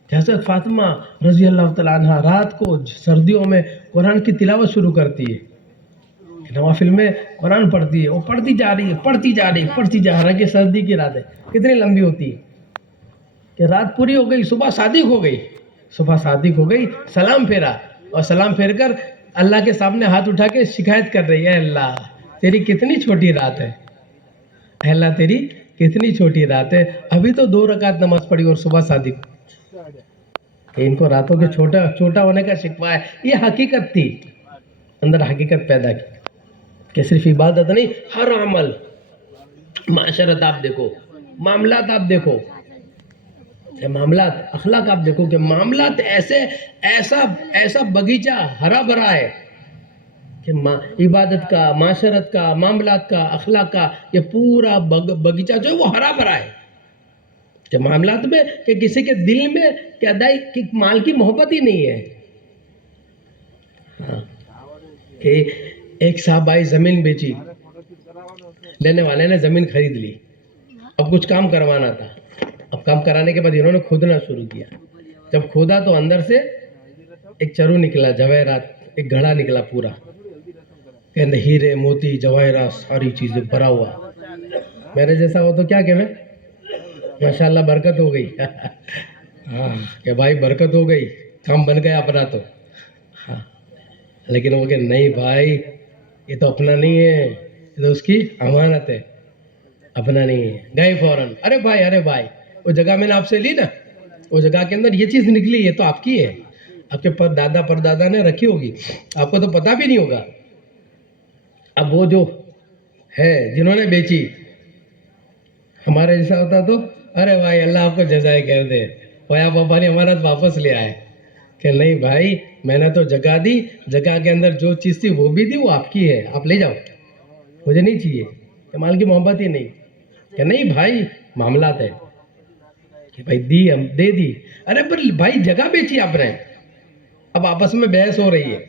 حضرت فاطمہ رضی اللہ تعالیٰ عنہ رات کو سردیوں میں قرآن کی تلاوت شروع کرتی ہے، نوافل میں قرآن پڑھتی ہے، وہ پڑھتی جا رہی ہے، پڑھتی جا رہی ہے، پڑھتی جا رہی ہے، کہ سردی کی راتیں کتنی لمبی ہوتی ہے، کہ رات پوری ہو گئی، صبح صادق ہو گئی، صبح صادق ہو گئی، سلام پھیرا، اور سلام پھیر کر اللہ کے سامنے ہاتھ اٹھا کے شکایت کر رہی ہے، اے اللہ تیری کتنی چھوٹی رات ہے، اے اللہ تیری کتنی چھوٹی رات ہے، ابھی تو 2 رکعت نماز پڑھی اور صبح صادق، کہ ان کو راتوں کے چھوٹا ہونے کا شکوہ ہے۔ یہ حقیقت تھی، اندر حقیقت پیدا کی، کہ صرف عبادت نہیں، ہر عمل، معاشرت آپ دیکھو، معاملات آپ دیکھو، معاملات، اخلاق آپ دیکھو، کہ معاملات ایسا بگیچہ ہرا بھرا ہے کہ عبادت کا، معاشرت کا، معاملات کا، اخلاق کا، یہ پورا بگیچہ جو ہے وہ ہرا بھرا ہے، کہ معاملات میں کہ کسی کے دل میں کہ ادائی کہ مال کی محبت ہی نہیں ہے، کہ ایک صاحب آئی زمین بیچی، لینے والے نے زمین خرید لی، اب کچھ کام کروانا تھا، اب کام کرانے کے بعد انہوں نے کھودنا شروع کیا، جب کھودا تو اندر سے ایک چرو نکلا، جواہرات، ایک گھڑا نکلا پورا، کہ اندر ہیرے موتی جواہرات ساری چیزیں بھرا ہوا، میرے جیسا ہو تو کیا کہے، ماشاءاللہ برکت ہو گئی، ہاں کہ بھائی برکت ہو گئی، کام بن گیا اپنا تو، ہاں، لیکن وہ کہ نہیں بھائی یہ تو اپنا نہیں ہے، یہ تو اس کی امانت ہے، اپنا نہیں ہے، گئے فوراً، ارے بھائی وہ جگہ میں نے آپ سے لی نا، وہ جگہ کے اندر یہ چیز نکلی، یہ تو آپ کی ہے، آپ کے دادا پردادا نے رکھی ہوگی، آپ کو تو پتہ بھی نہیں ہوگا۔ اب وہ جو ہے جنہوں نے بیچی، ہمارے جیسا ہوتا تو ارے بھائی اللہ آپ کو جزائے کر دے، آپ ہماری امانت واپس لے آئے، کہ نہیں بھائی میں نے تو جگہ دی، جگہ کے اندر جو چیز تھی وہ بھی دی، وہ آپ کی ہے، آپ لے جاؤ، مجھے نہیں چاہیے، کہ مال کی محبت ہی نہیں، کہ نہیں بھائی معاملات ہے، کہ بھائی دی ہم دے دی، ارے پر بھائی جگہ بیچی آپ نے، اب آپس میں بحث ہو رہی ہے،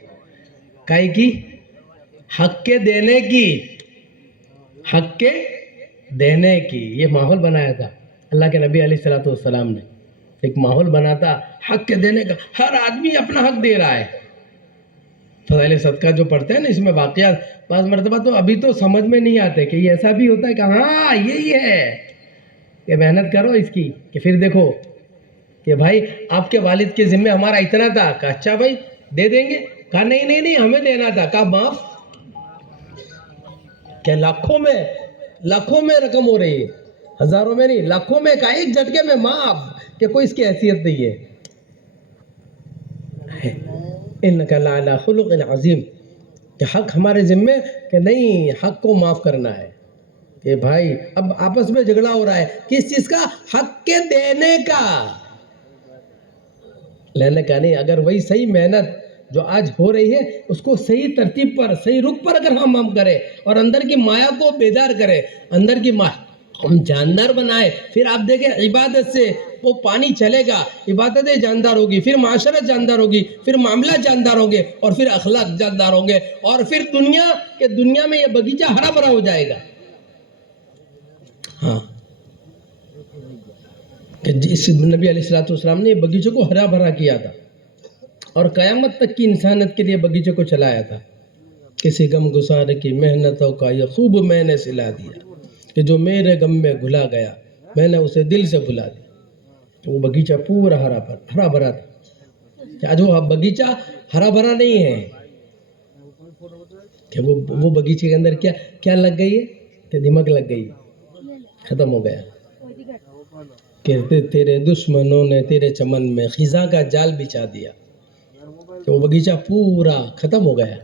کائی کی حق کے دینے کی، حق کے دینے کی، یہ ماحول بنایا تھا اللہ کے نبی علیہ السلام نے، ایک ماحول بنا تھا حق کے دینے کا، ہر آدمی اپنا حق دے رہا ہے۔ فضائل صدقہ جو پڑھتے ہیں نا اس میں واقعات بعض مرتبہ تو ابھی تو سمجھ میں نہیں آتے، کہ یہ ایسا بھی ہوتا ہے کہ ہاں یہی ہے، کہ محنت کرو اس کی، کہ پھر دیکھو کہ بھائی آپ کے والد کے ذمہ ہمارا اتنا تھا، کہا اچھا بھائی دے دیں گے، کہا نہیں ہمیں دینا تھا، کہا معاف، کہ لاکھوں میں رقم ہو رہی ہے، ہزاروں میں نہیں، لاکھوں میں، کہا ایک جھٹکے میں معاف، کہ کوئی اس کی حیثیت نہیں ہے۔ انک لعلی خلق عظیم، کہ حق ہمارے ذمہ، کہ نہیں حق کو معاف کرنا ہے، کہ بھائی اب آپس میں جھگڑا ہو رہا ہے کس چیز کا، حق کے دینے کا، لینے کا نہیں، اگر وہی صحیح محنت جو آج ہو رہی ہے اس کو صحیح ترتیب پر، صحیح رخ پر اگر ہم کریں، اور اندر کی مایا کو بیدار کریں، اندر کی ہم جاندار بنائے، پھر آپ دیکھیں عبادت سے وہ پانی چلے گا، عبادتیں جاندار ہوگی، پھر معاشرت جاندار ہوگی، پھر معاملات جاندار ہوں گے، اور پھر اخلاق جاندار ہوں گے، اور پھر دنیا میں یہ بگیچہ ہرا بھرا ہو جائے گا۔ ہاں کہ اس نبی علیہ السلام نے بگیچے کو ہرا بھرا کیا تھا، اور قیامت تک کی انسانیت کے لیے بگیچے کو چلایا تھا۔ کسی غم گسار کی محنتوں کا یہ خوب میں نے سلا دیا، کہ جو میرے غم میں گھلا گیا میں نے اسے دل سے بھلا دیا۔ تو وہ بگیچہ پورا ہرا بھرا تھا، کہ آج وہ بگیچہ ہرا بھرا نہیں ہے، کہ وہ بغیچے کے اندر کیا لگ گئی ہے کہ دمک لگ گئی، ختم ہو گیا، کہ تیرے دشمنوں نے تیرے چمن میں خزاں کا جال بچھا دیا، کہ وہ بغیچہ پورا ختم ہو گیا،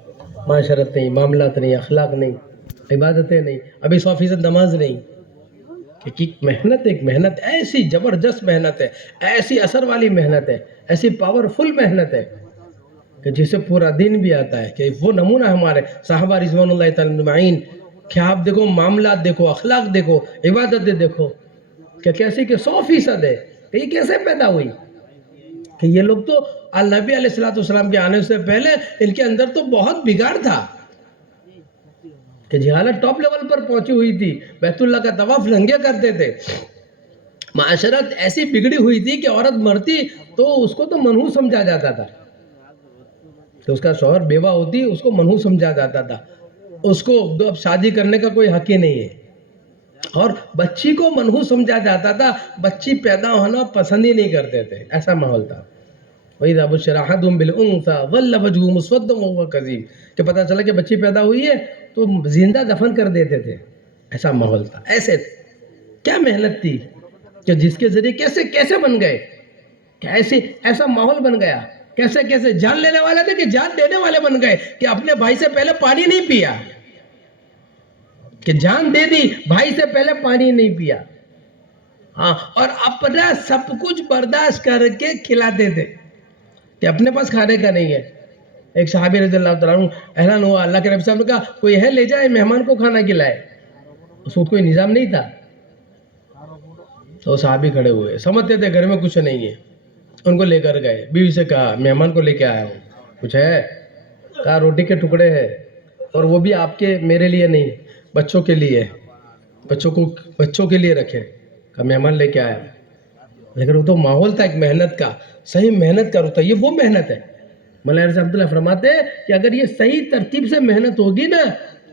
معاشرت نہیں، معاملات نہیں، اخلاق نہیں، عبادتیں نہیں، ابھی 100% نماز نہیں، کہ ایک محنت ایسی زبردست محنت ہے، ایسی اثر والی محنت ہے، ایسی پاورفل محنت ہے کہ جسے پورا دن بھی آتا ہے، کہ وہ نمونہ ہمارے صحابہ رضوان اللہ تعالی اجمعین، کہ آپ دیکھو معاملات دیکھو، اخلاق دیکھو، عبادتیں دیکھو کہ کیسی کہ 100% ہے، کہ یہ کیسے پیدا ہوئی، کہ یہ لوگ تو نبی علیہ السلام کے آنے سے پہلے ان کے اندر تو بہت بگاڑ تھا، کہ جہالت ٹاپ لیول پر پہنچی ہوئی تھی، بیت اللہ کا طواف لنگے کرتے تھے، معاشرت ایسی بگڑی ہوئی تھی کہ عورت مرتی تو اس کو تو منحوس سمجھا جاتا تھا، کہ اس کا شوہر بیوہ ہوتی اس کو منحوس سمجھا جاتا تھا، اس کو اب شادی کرنے کا کوئی حق ہی نہیں ہے، اور بچی کو منحوس سمجھا جاتا تھا، بچی پیدا ہونا پسند ہی نہیں کرتے تھے، ایسا ماحول تھا۔ وَإِذَا بُشِّرَ أَحَدُهُم بِالْأُنثَىٰ ظَلَّ وَجْهُهُ مُسْوَدًّا وَهُوَ كَظِيمٌ، کہ پتہ چلا کہ بچی پیدا ہوئی ہے تو زندہ دفن کر دیتے تھے، ایسا ماحول تھا، ایسے کیا محنت تھی کہ جس کے ذریعے کیسے بن گئے، کہ ایسا ماحول بن گیا، کیسے جان لینے والے تھے کہ جان دینے والے بن گئے، کہ اپنے بھائی سے پہلے پانی نہیں پیا، کہ جان دے دی، بھائی سے پہلے پانی نہیں پیا، ہاں، اور اپنا سب کچھ برداشت کر کے کھلاتے تھے کہ اپنے پاس کھانے کا نہیں ہے۔ ایک صحابی رضی اللہ تعالیٰ عنہ اعلان ہوا، اللہ کے نبی صاحب نے کہا کوئی ہے لے جائے مہمان کو کھانا کھلائے، اس کو کوئی نظام نہیں تھا، تو صحابی کھڑے ہوئے، سمجھتے تھے گھر میں کچھ نہیں ہے، ان کو لے کر گئے، بیوی سے کہا مہمان کو لے کے آیا ہوں، کچھ ہے؟ کہا روٹی کے ٹکڑے ہیں، اور وہ بھی آپ کے میرے لیے نہیں، بچوں کے لیے، بچوں کے لیے رکھے، کہا مہمان لے کے آیا، لیکن وہ تو ماحول تھا ایک محنت کا، صحیح محنت کا ہوتا، یہ وہ محنت ہے۔ مولانا رحمۃ اللہ فرماتے ہیں کہ اگر یہ صحیح ترتیب سے محنت ہوگی نا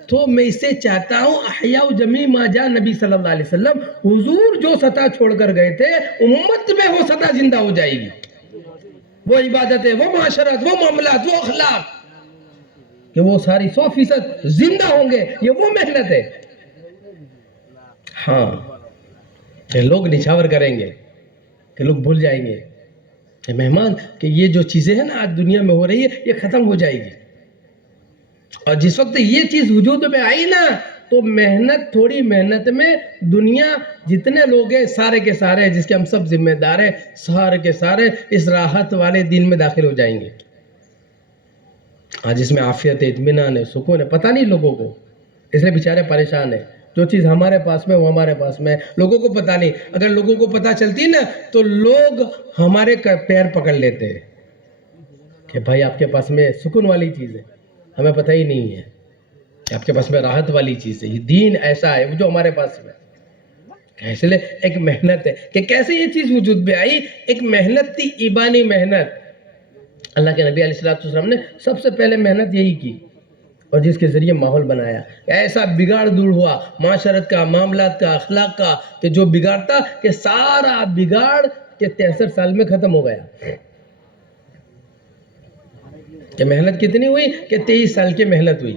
تو میں اسے چاہتا ہوں احیاء جمیع ما جاء نبی صلی اللہ علیہ وسلم، حضور جو سطح چھوڑ کر گئے تھے امت میں وہ سطح زندہ ہو جائے گی، وہ عبادتیں، وہ معاشرت، وہ معاملات، وہ اخلاق، کہ وہ ساری 100% زندہ ہوں گے، یہ وہ محنت ہے۔ ہاں، کہ لوگ نچھاور کریں گے، کہ لوگ بھول جائیں گے کہ مہمان، کہ یہ جو چیزیں ہیں نا آج دنیا میں ہو رہی ہے یہ ختم ہو جائے گی، اور جس وقت یہ چیز وجود میں آئی نا تو محنت، تھوڑی محنت میں دنیا جتنے لوگ ہیں سارے کے سارے جس کے ہم سب ذمہ دار ہیں، سارے کے سارے اس راحت والے دن میں داخل ہو جائیں گے، آج اس میں عافیت ہے، اطمینان ہے، سکون ہے، پتہ نہیں لوگوں کو، اس لیے بیچارے پریشان ہیں، جو چیز ہمارے پاس میں وہ ہمارے پاس میں، لوگوں کو پتہ نہیں، اگر لوگوں کو پتہ چلتی نا تو لوگ ہمارے پیر پکڑ لیتے ہیں کہ بھائی آپ کے پاس میں سکون والی چیز ہے، ہمیں پتہ ہی نہیں ہے کہ آپ کے پاس میں راحت والی چیز ہے، یہ دین ایسا ہے جو ہمارے پاس میں، اس لیے ایک محنت ہے کہ کیسے یہ چیز وجود میں آئی، ایک محنت تھی، ایمانی محنت، اللہ کے نبی علیہ السلام نے سب سے پہلے محنت یہی کی، اور جس کے ذریعے ماحول بنایا، ایسا بگاڑ دور ہوا معاشرت کا، معاملات کا، اخلاق کا، کہ جو بگاڑتا کہ سارا بگاڑ کہ 63 سال میں ختم ہو گیا، کہ محنت کتنی ہوئی کہ 23 سال کی محنت ہوئی،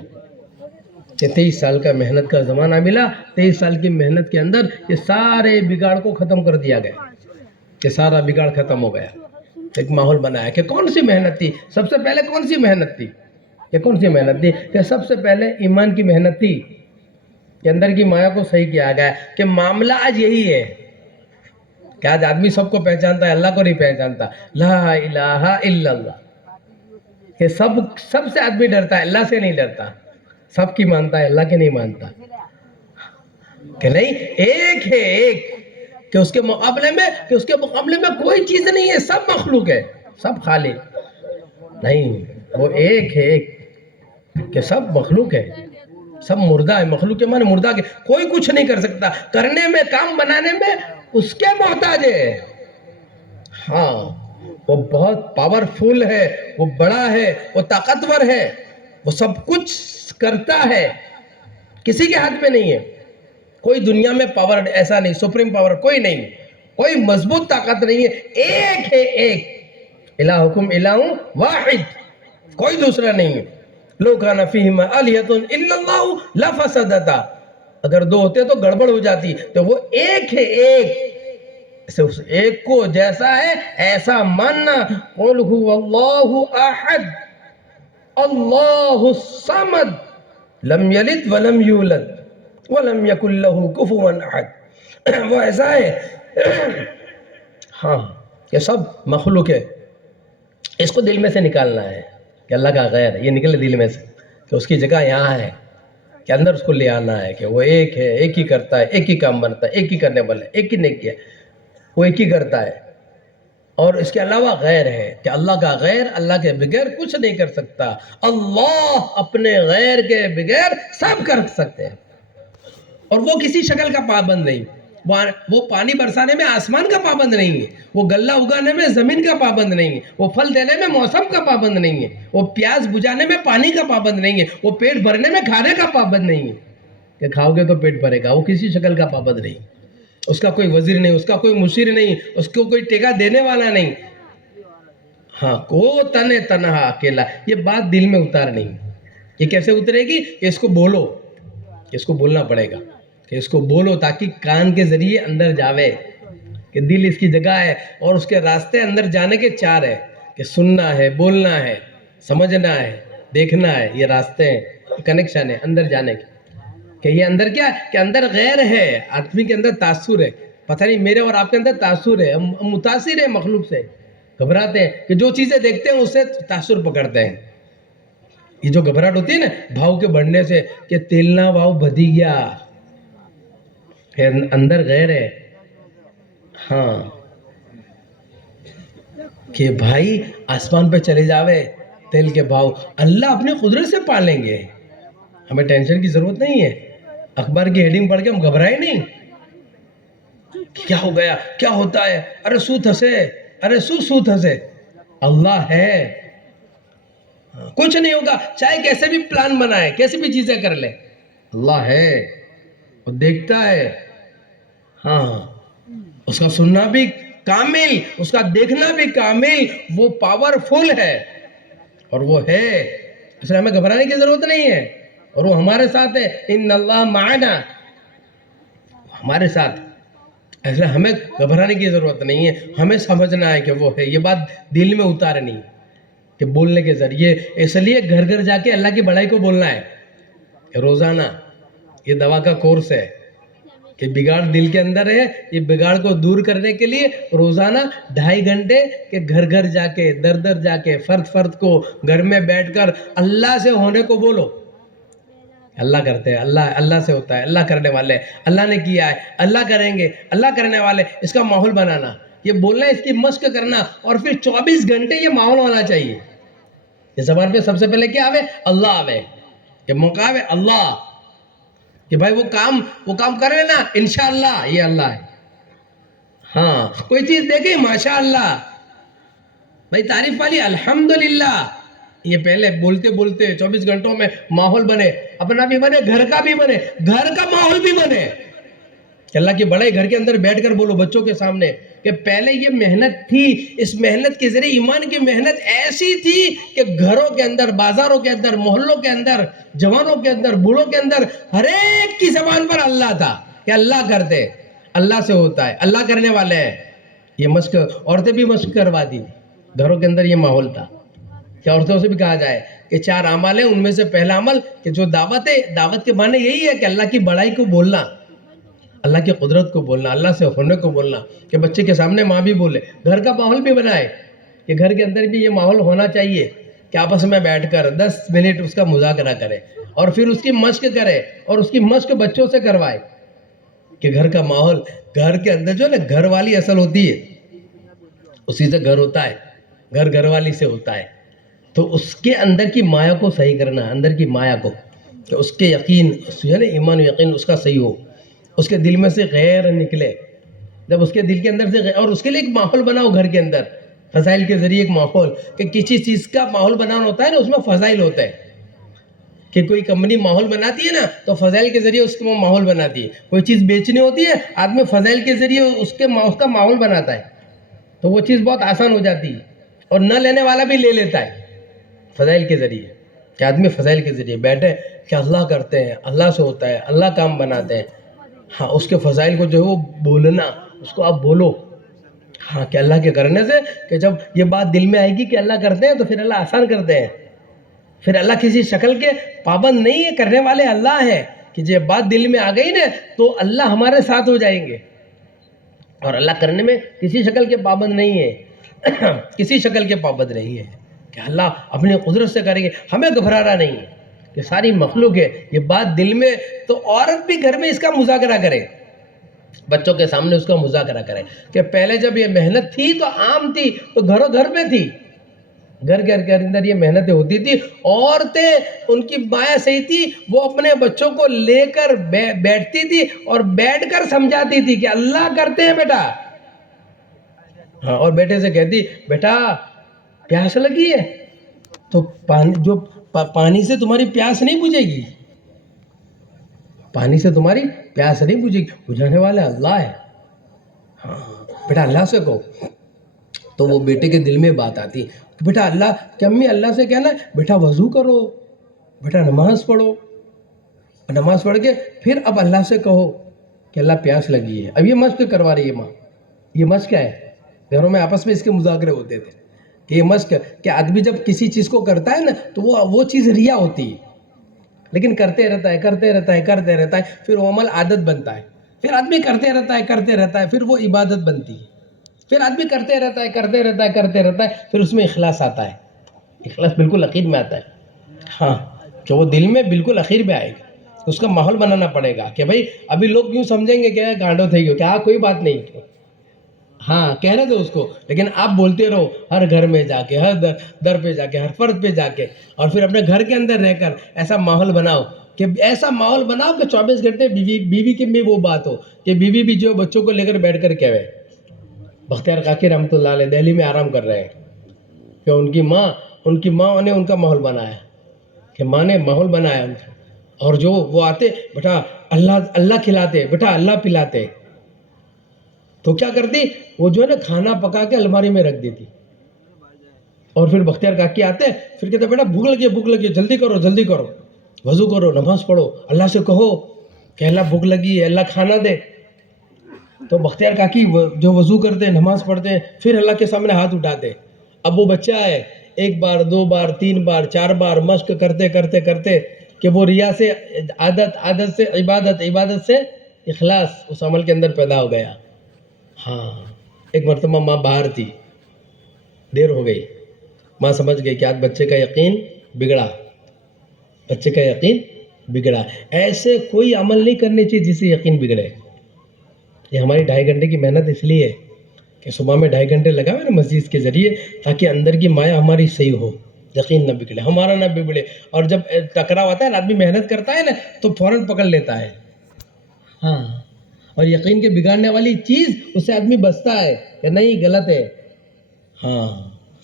کہ 23 سال کا محنت کا زمانہ ملا، 23 سال کی محنت کے اندر یہ سارے بگاڑ کو ختم کر دیا گیا، کہ سارا بگاڑ ختم ہو گیا، ایک ماحول بنایا، کہ کون سی محنت تھی، سب سے پہلے کون سی محنت تھی، کہ کون سی محنت تھی، کہ سب سے پہلے ایمان کی محنت تھی، کہ اندر کی مایا کو صحیح کیا گیا، کہ معاملہ آج یہی ہے، کہ آج آدمی سب کو پہچانتا ہے، اللہ کو نہیں پہچانتا، لا الہ الا اللہ، کہ سب سے آدمی ڈرتا ہے، اللہ سے نہیں ڈرتا، سب کی مانتا ہے، اللہ کے نہیں مانتا، کہ نہیں ایک ہے، ایک، کہ اس کے مقابلے میں کوئی چیز نہیں ہے، سب مخلوق ہے، سب خالق نہیں، وہ ایک ہے، ایک، کہ سب مخلوق ہے، سب مردہ ہے، مخلوق کے معنی مردہ کے، کوئی کچھ نہیں کر سکتا، کرنے میں، کام بنانے میں اس کے محتاج ہے، ہاں، وہ بہت پاورفل ہے، وہ بڑا ہے، وہ طاقتور ہے، وہ سب کچھ کرتا ہے، کسی کے ہاتھ میں نہیں ہے، کوئی دنیا میں پاور ایسا نہیں، سپریم پاور کوئی نہیں، کوئی مضبوط طاقت نہیں ہے، ایک ہے، ایک، الہکم الہ واحد، کوئی دوسرا نہیں ہے، لو کان فیہما آلہۃ الا اللہ لفسدتا، اگر دو ہوتے تو گڑبڑ ہو جاتی، تو وہ ایک ہے، ایک، اس ایک کو جیسا ہے ایسا ماننا۔ قل هو اللہ احد اللہ الصمد لم یلد ولم یولد ولم یکن لہ کفوا احد، وہ ایسا ہے ہاں یہ سب مخلوق ہے، اس کو دل میں سے نکالنا ہے کہ اللہ کا غیر ہے، یہ نکلے دل میں سے کہ اس کی جگہ یہاں ہے، کہ اندر اس کو لے آنا ہے کہ وہ ایک ہے، ایک ہی کرتا ہے، ایک ہی کام بنتا ہے، ایک ہی کرنے والا ہے، ایک ہی نیکی ہے، وہ ایک ہی کرتا ہے، اور اس کے علاوہ غیر ہے کہ اللہ کا غیر، اللہ کے بغیر کچھ نہیں کر سکتا، اللہ اپنے غیر کے بغیر سب کر سکتے ہیں، اور وہ کسی شکل کا پابند نہیں، وہ پانی برسانے میں آسمان کا پابند نہیں ہے، وہ غلہ اگانے میں زمین کا پابند نہیں ہے، وہ پھل دینے میں موسم کا پابند نہیں ہے، وہ پیاس بجھانے میں پانی کا پابند نہیں ہے، وہ پیٹ بھرنے میں کھانے کا پابند نہیں ہے کہ کھاؤ گے تو پیٹ بھرے گا، وہ کسی شکل کا پابند نہیں، اس کا کوئی وزیر نہیں، اس کا کوئی مشیر نہیں، اس کو کوئی ٹیکہ دینے والا نہیں، ہاں کو تنے تنہا اکیلا، یہ بات دل میں اتار نہیں، یہ کیسے اترے گی کہ اس کو بولو، کہ اس کو بولنا پڑے گا، کہ اس کو بولو تاکہ کان کے ذریعے اندر جاوے، کہ دل اس کی جگہ ہے، اور اس کے راستے اندر جانے کے چار ہے، کہ سننا ہے، بولنا ہے، سمجھنا ہے، دیکھنا ہے، یہ راستے ہیں، کنیکشن ہے اندر جانے کے، کہ یہ اندر کیا ہے کہ اندر غیر ہے، آدمی کے اندر تاثر ہے، پتہ نہیں میرے اور آپ کے اندر تاثر ہے، ہم متاثر ہیں مخلوق سے، گھبراتے ہیں کہ جو چیزیں دیکھتے ہیں اس سے تاثر پکڑتے ہیں، یہ جو گھبراہٹ ہوتی ہے نا بھاؤ کے بڑھنے سے کہ تیل نہ واؤ بدھی گیا، اندر غیر ہے، ہاں کہ بھائی آسمان پہ چلے جاوے تیل کے بھاؤ، اللہ اپنی قدرت سے پالیں گے، ہمیں ٹینشن کی ضرورت نہیں ہے، اخبار کی ہیڈنگ پڑھ کے ہم گھبرائے نہیں، کیا ہو گیا، کیا ہوتا ہے، ارے سود ہنسے، ارے سود ہنسے، اللہ ہے، کچھ نہیں ہوگا، چاہے کیسے بھی پلان بنائے، کیسے بھی چیزیں کر لے، اللہ ہے، وہ دیکھتا ہے، ہاں اس کا سننا بھی کامل، اس کا دیکھنا بھی کامل، وہ پاورفل ہے، اور وہ ہے، اس لیے ہمیں گھبرانے کی ضرورت نہیں ہے، اور وہ ہمارے ساتھ ہے، ان اللہ معنا، ہمارے ساتھ، اس لیے ہمیں گھبرانے کی ضرورت نہیں ہے، ہمیں سمجھنا ہے کہ وہ ہے، یہ بات دل میں اتارنی ہے کہ بولنے کے ذریعے، اس لیے گھر گھر جا کے اللہ کی بڑائی کو بولنا ہے کہ روزانہ، یہ دوا کا کورس ہے کہ بگاڑ دل کے اندر ہے، یہ بگاڑ کو دور کرنے کے لیے روزانہ 2.5 گھنٹے کہ گھر گھر جا کے، در در جا کے، فرد کو گھر میں بیٹھ کر اللہ سے ہونے کو بولو، اللہ کرتے ہیں، اللہ سے ہوتا ہے، اللہ کرنے والے، اللہ نے کیا ہے، اللہ کریں گے، اللہ کرنے والے، اس کا ماحول بنانا، یہ بولنا، اس کی مشق کرنا، اور پھر 24 گھنٹے یہ ماحول ہونا چاہیے، یہ زبان پہ سب سے پہلے کیا آوے، اللہ آوے، کہ موقع آوے اللہ، کہ بھائی وہ کام کر رہے نا انشاءاللہ، یہ اللہ ہے، ہاں کوئی چیز دیکھیں ماشاءاللہ، بھائی تعریف والی الحمدللہ، یہ پہلے بولتے بولتے 24 گھنٹوں میں ماحول بنے، اپنا بھی بنے، گھر کا بھی بنے، گھر کا ماحول بھی بنے، کہ اللہ کی بڑائی گھر کے اندر بیٹھ کر بولو بچوں کے سامنے، کہ پہلے یہ محنت تھی، اس محنت کے ذریعے ایمان کی محنت ایسی تھی کہ گھروں کے اندر، بازاروں کے اندر، محلوں کے اندر، جوانوں کے اندر، بوڑھوں کے اندر، ہر ایک کی زبان پر اللہ تھا، کہ اللہ کرتے، اللہ سے ہوتا ہے، اللہ کرنے والے ہیں، یہ مشق، عورتیں بھی مشق کروا دی، گھروں کے اندر یہ ماحول تھا، کہ عورتوں سے بھی کہا جائے کہ 4 عمل ہیں، ان میں سے پہلا عمل کہ جو دعوت ہے، دعوت کے معنی یہی ہے کہ اللہ کی بڑائی کو بولنا، اللہ کی قدرت کو بولنا، اللہ سے ہونے کو بولنا، کہ بچے کے سامنے ماں بھی بولے، گھر کا ماحول بھی بنائے، کہ گھر کے اندر بھی یہ ماحول ہونا چاہیے کہ آپس میں بیٹھ کر 10 منٹ اس کا مذاکرہ کرے، اور پھر اس کی مشق کرے، اور اس کی مشق بچوں سے کروائے، کہ گھر کا ماحول، گھر کے اندر جو نا گھر والی اصل ہوتی ہے، اسی سے گھر ہوتا ہے، گھر والی سے ہوتا ہے، تو اس کے اندر کی مایا کو صحیح کرنا، اندر کی مایا کو، کہ اس کے یقین، ایمان و یقین اس کا صحیح ہو، اس کے دل میں سے غیر نکلے، جب اس کے دل کے اندر سے اور اس کے لیے ایک ماحول بناؤ گھر کے اندر، فضائل کے ذریعے ایک ماحول، کہ کسی چیز کا ماحول بنانا ہوتا ہے نا، اس میں فضائل ہوتا ہے، کہ کوئی کمپنی ماحول بناتی ہے نا تو فضائل کے ذریعے اس کو ماحول بناتی ہے، کوئی چیز بیچنی ہوتی ہے آدمی فضائل کے ذریعے اس کا ماحول بناتا ہے، تو وہ چیز بہت آسان ہو جاتی ہے، اور نہ لینے والا بھی لے لیتا ہے فضائل کے ذریعے، کہ آدمی فضائل کے ذریعے بیٹھے کہ اللہ کرتے ہیں، اللہ سے ہوتا ہے، اللہ کام بناتے ہیں. ہاں اس کے فضائل کو جو ہے وہ بولنا، اس کو آپ بولو. ہاں کہ اللہ کے کرنے سے، کہ جب یہ بات دل میں آئے گی کہ اللہ کرتے ہیں تو پھر اللہ آسان کرتے ہیں. پھر اللہ کسی شکل کے پابند نہیں ہے، کرنے والے اللہ ہیں. کہ جب بات دل میں آ گئی نا تو اللہ ہمارے ساتھ ہو جائیں گے. اور اللہ کرنے میں کسی شکل کے پابند نہیں ہے کسی شکل کے پابند نہیں ہے کہ اللہ اپنی قدرت سے کریں گے. ہمیں گھبرانا نہیں ہے کہ ساری مخلوق ہے، یہ بات دل میں، تو عورت بھی گھر میں اس کا مذاکرہ کرے، بچوں کے سامنے اس کا مذاکرہ کرے کہ پہلے جب یہ محنت تھی تو عام تھی، تو گھروں گھر میں تھی، گھر گھر کے اندر یہ محنتیں ہوتی تھی. عورتیں ان کی مائیں صحیح تھی، وہ اپنے بچوں کو لے کر بیٹھتی تھی اور بیٹھ کر سمجھاتی تھی کہ اللہ کرتے ہیں بیٹا. ہاں اور بیٹے سے کہتی بیٹا پیاس لگی ہے تو پانی سے تمہاری پیاس نہیں بجھے گی، پانی سے تمہاری پیاس نہیں بجھے گی، بجھانے والا اللہ ہے. ہاں بیٹا اللہ سے کہو. تو وہ بیٹے کے دل میں بات آتی ہے کہ بیٹا اللہ، کہ امی اللہ سے کہنا ہے بیٹا وضو کرو، بیٹا نماز پڑھو، نماز پڑھ کے پھر اب اللہ سے کہو کہ اللہ پیاس لگی ہے. اب یہ مشق کروا رہی ہے ماں. یہ مشق کیا ہے؟ گھروں میں آپس میں اس کے مذاکرے ہوتے تھے کہ یہ مشق کہ آدمی جب کسی چیز کو کرتا ہے نا تو وہ چیز ریا ہوتی ہے، لیکن کرتے رہتا ہے کرتے رہتا ہے کرتے رہتا ہے، پھر وہ عمل عادت بنتا ہے. پھر آدمی کرتے رہتا ہے کرتے رہتا ہے، پھر وہ عبادت بنتی ہے. پھر آدمی کرتے رہتا ہے کرتے رہتا ہے کرتے رہتا ہے، پھر اس میں اخلاص آتا ہے. اخلاص بالکل اخیر میں آتا ہے. ہاں کہ وہ دل میں بالکل اخیر میں آئے گا. اس کا ماحول بنانا پڑے گا کہ بھائی ابھی لوگ یوں سمجھیں گے کہ گانڈو تھے گی، کہ ہاں کوئی بات نہیں، ہاں کہنے دو اس کو، لیکن آپ بولتے رہو ہر گھر میں جا کے، ہر در پہ جا کے، ہر فرد پہ جا کے، اور پھر اپنے گھر کے اندر رہ کر ایسا ماحول بناؤ کہ ایسا ماحول بناؤ کہ 24 گھنٹے بیوی کی بھی وہ بات ہو کہ بیوی بھی جو بچوں کو لے کر بیٹھ کر کہے. بختیار کاکی رحمۃ اللہ علیہ دہلی میں آرام کر رہے ہیں کہ ان کی ماں نے ان کا ماحول بنایا، کہ ماں نے ماحول بنایا ان کا. اور جو وہ آتے بیٹا اللہ کھلاتے، بیٹا اللہ پلاتے، تو کیا کرتی وہ جو ہے نا کھانا پکا کے الماری میں رکھ دیتی. اور پھر بختیار کاکی آتے، پھر کہتے بیٹا بھوک لگی جلدی کرو جلدی کرو، وضو کرو نماز پڑھو، اللہ سے کہو کہ اللہ بھوک لگی ہے، اللہ کھانا دے. تو بختیار کاکی جو وضو کرتے نماز پڑھتے ہیں، پھر اللہ کے سامنے ہاتھ اٹھاتے. اب وہ بچہ ہے، 1 بار 2 بار 3 بار 4 بار مشق کرتے کرتے کرتے کہ وہ ریا سے عادت سے عبادت سے اخلاص اس عمل کے اندر پیدا ہو گیا. ہاں ایک مرتبہ ماں باہر تھی، دیر ہو گئی، ماں سمجھ گئی کہ آج بچے کا یقین بگڑا. ایسے کوئی عمل نہیں کرنے چاہیے جس سے یقین بگڑے. یہ ہماری 2.5 گھنٹے کی محنت اس لیے ہے کہ صبح میں 2.5 گھنٹے لگا ہوئے نا مسجد کے ذریعے، تاکہ اندر کی مایا ہماری صحیح ہو، یقین نہ بگڑے، ہمارا نہ بگڑے. اور جب ٹکراؤ آتا ہے نا، آدمی محنت کرتا ہے نا تو فوراً پکڑ لیتا ہے. ہاں اور یقین کے بگاڑنے والی چیز اس سے آدمی بچتا ہے کہ نہیں غلط ہے. ہاں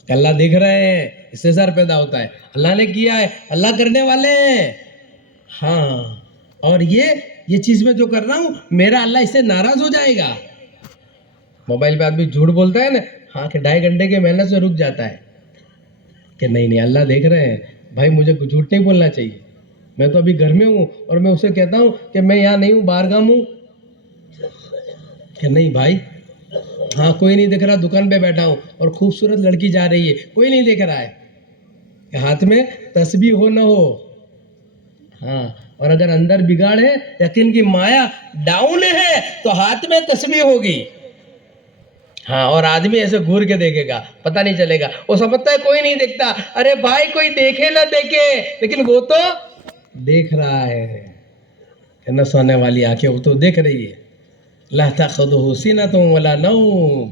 کہ اللہ دیکھ رہے ہیں، استحضار پیدا ہوتا ہے، اللہ نے کیا ہے، اللہ کرنے والے ہیں. ہاں اور یہ چیز میں جو کر رہا ہوں میرا اللہ اس سے ناراض ہو جائے گا. موبائل پہ آدمی جھوٹ بولتا ہے نا، ہاں کہ 2.5 گھنٹے کی محنت سے رک جاتا ہے کہ نہیں اللہ دیکھ رہے ہیں. بھائی مجھے جھوٹ نہیں بولنا چاہیے، میں تو ابھی گھر میں ہوں اور میں اسے کہتا ہوں کہ میں یہاں نہیں ہوں، باہر گام ہوں، کہ نہیں بھائی ہاں کوئی نہیں دیکھ رہا، دکان پہ بیٹھا ہوں اور خوبصورت لڑکی جا رہی ہے، کوئی نہیں دیکھ رہا ہے، کہ ہاتھ میں تسبیح ہو نہ ہو. ہاں اور اگر اندر بگاڑ ہے، یقین کی مایا ڈاؤن ہے، تو ہاتھ میں تسبیح ہوگی. ہاں اور آدمی ایسے گھور کے دیکھے گا، پتہ نہیں چلے گا، وہ سمجھتا ہے کوئی نہیں دیکھتا. ارے بھائی کوئی دیکھے نہ دیکھے لیکن وہ تو دیکھ رہا ہے، کہ نہ سونے والی آنکھیں وہ تو دیکھ رہی ہے. لا تأخذه سنة ولا نوم،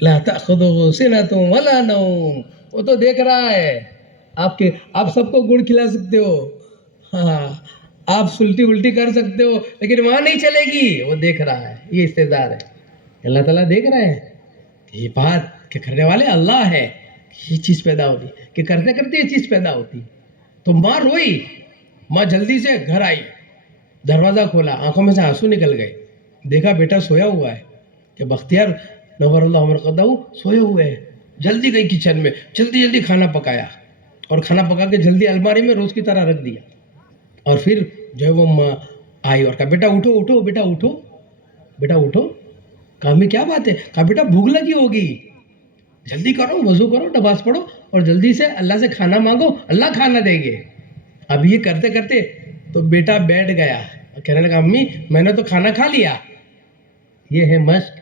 لا تأخذه سنة ولا نوم، وہ تو دیکھ رہا ہے. آپ سب کو گڑ کھلا سکتے ہو، ہاں آپ الٹی کر سکتے ہو، لیکن وہاں نہیں چلے گی، وہ دیکھ رہا ہے. یہ استعداد ہے، اللہ تعالیٰ دیکھ رہے ہیں کہ یہ بات کہ کرنے والے اللہ ہے. یہ چیز پیدا ہوتی کہ کرتے کرتے یہ چیز پیدا ہوتی. تو ماں روئی، ماں جلدی سے گھر آئی، دروازہ کھولا، آنکھوں میں سے آنسو نکل گئے، دیکھا بیٹا سویا ہوا ہے، کہ بختیار نور اللہ مرقدہ سوئے ہوئے ہیں. جلدی گئی کچن میں، جلدی کھانا پکایا اور کھانا پکا کے جلدی الماری میں روز کی طرح رکھ دیا. اور پھر جو ہے وہ ماں آئی اور کہا بیٹا اٹھو اٹھو بیٹا اٹھو بیٹا اٹھو. کہا میں کیا بات ہے؟ کہا بیٹا بھوک لگی ہوگی، جلدی کرو، وضو کرو، نماز پڑھو اور جلدی سے اللہ سے کھانا مانگو، اللہ کھانا دیں گے. اب یہ کرتے کرتے تو بیٹا بیٹھ گیا اور کہنے لگا امی میں نے تو کھانا کھا لیا. یہ ہے مشق.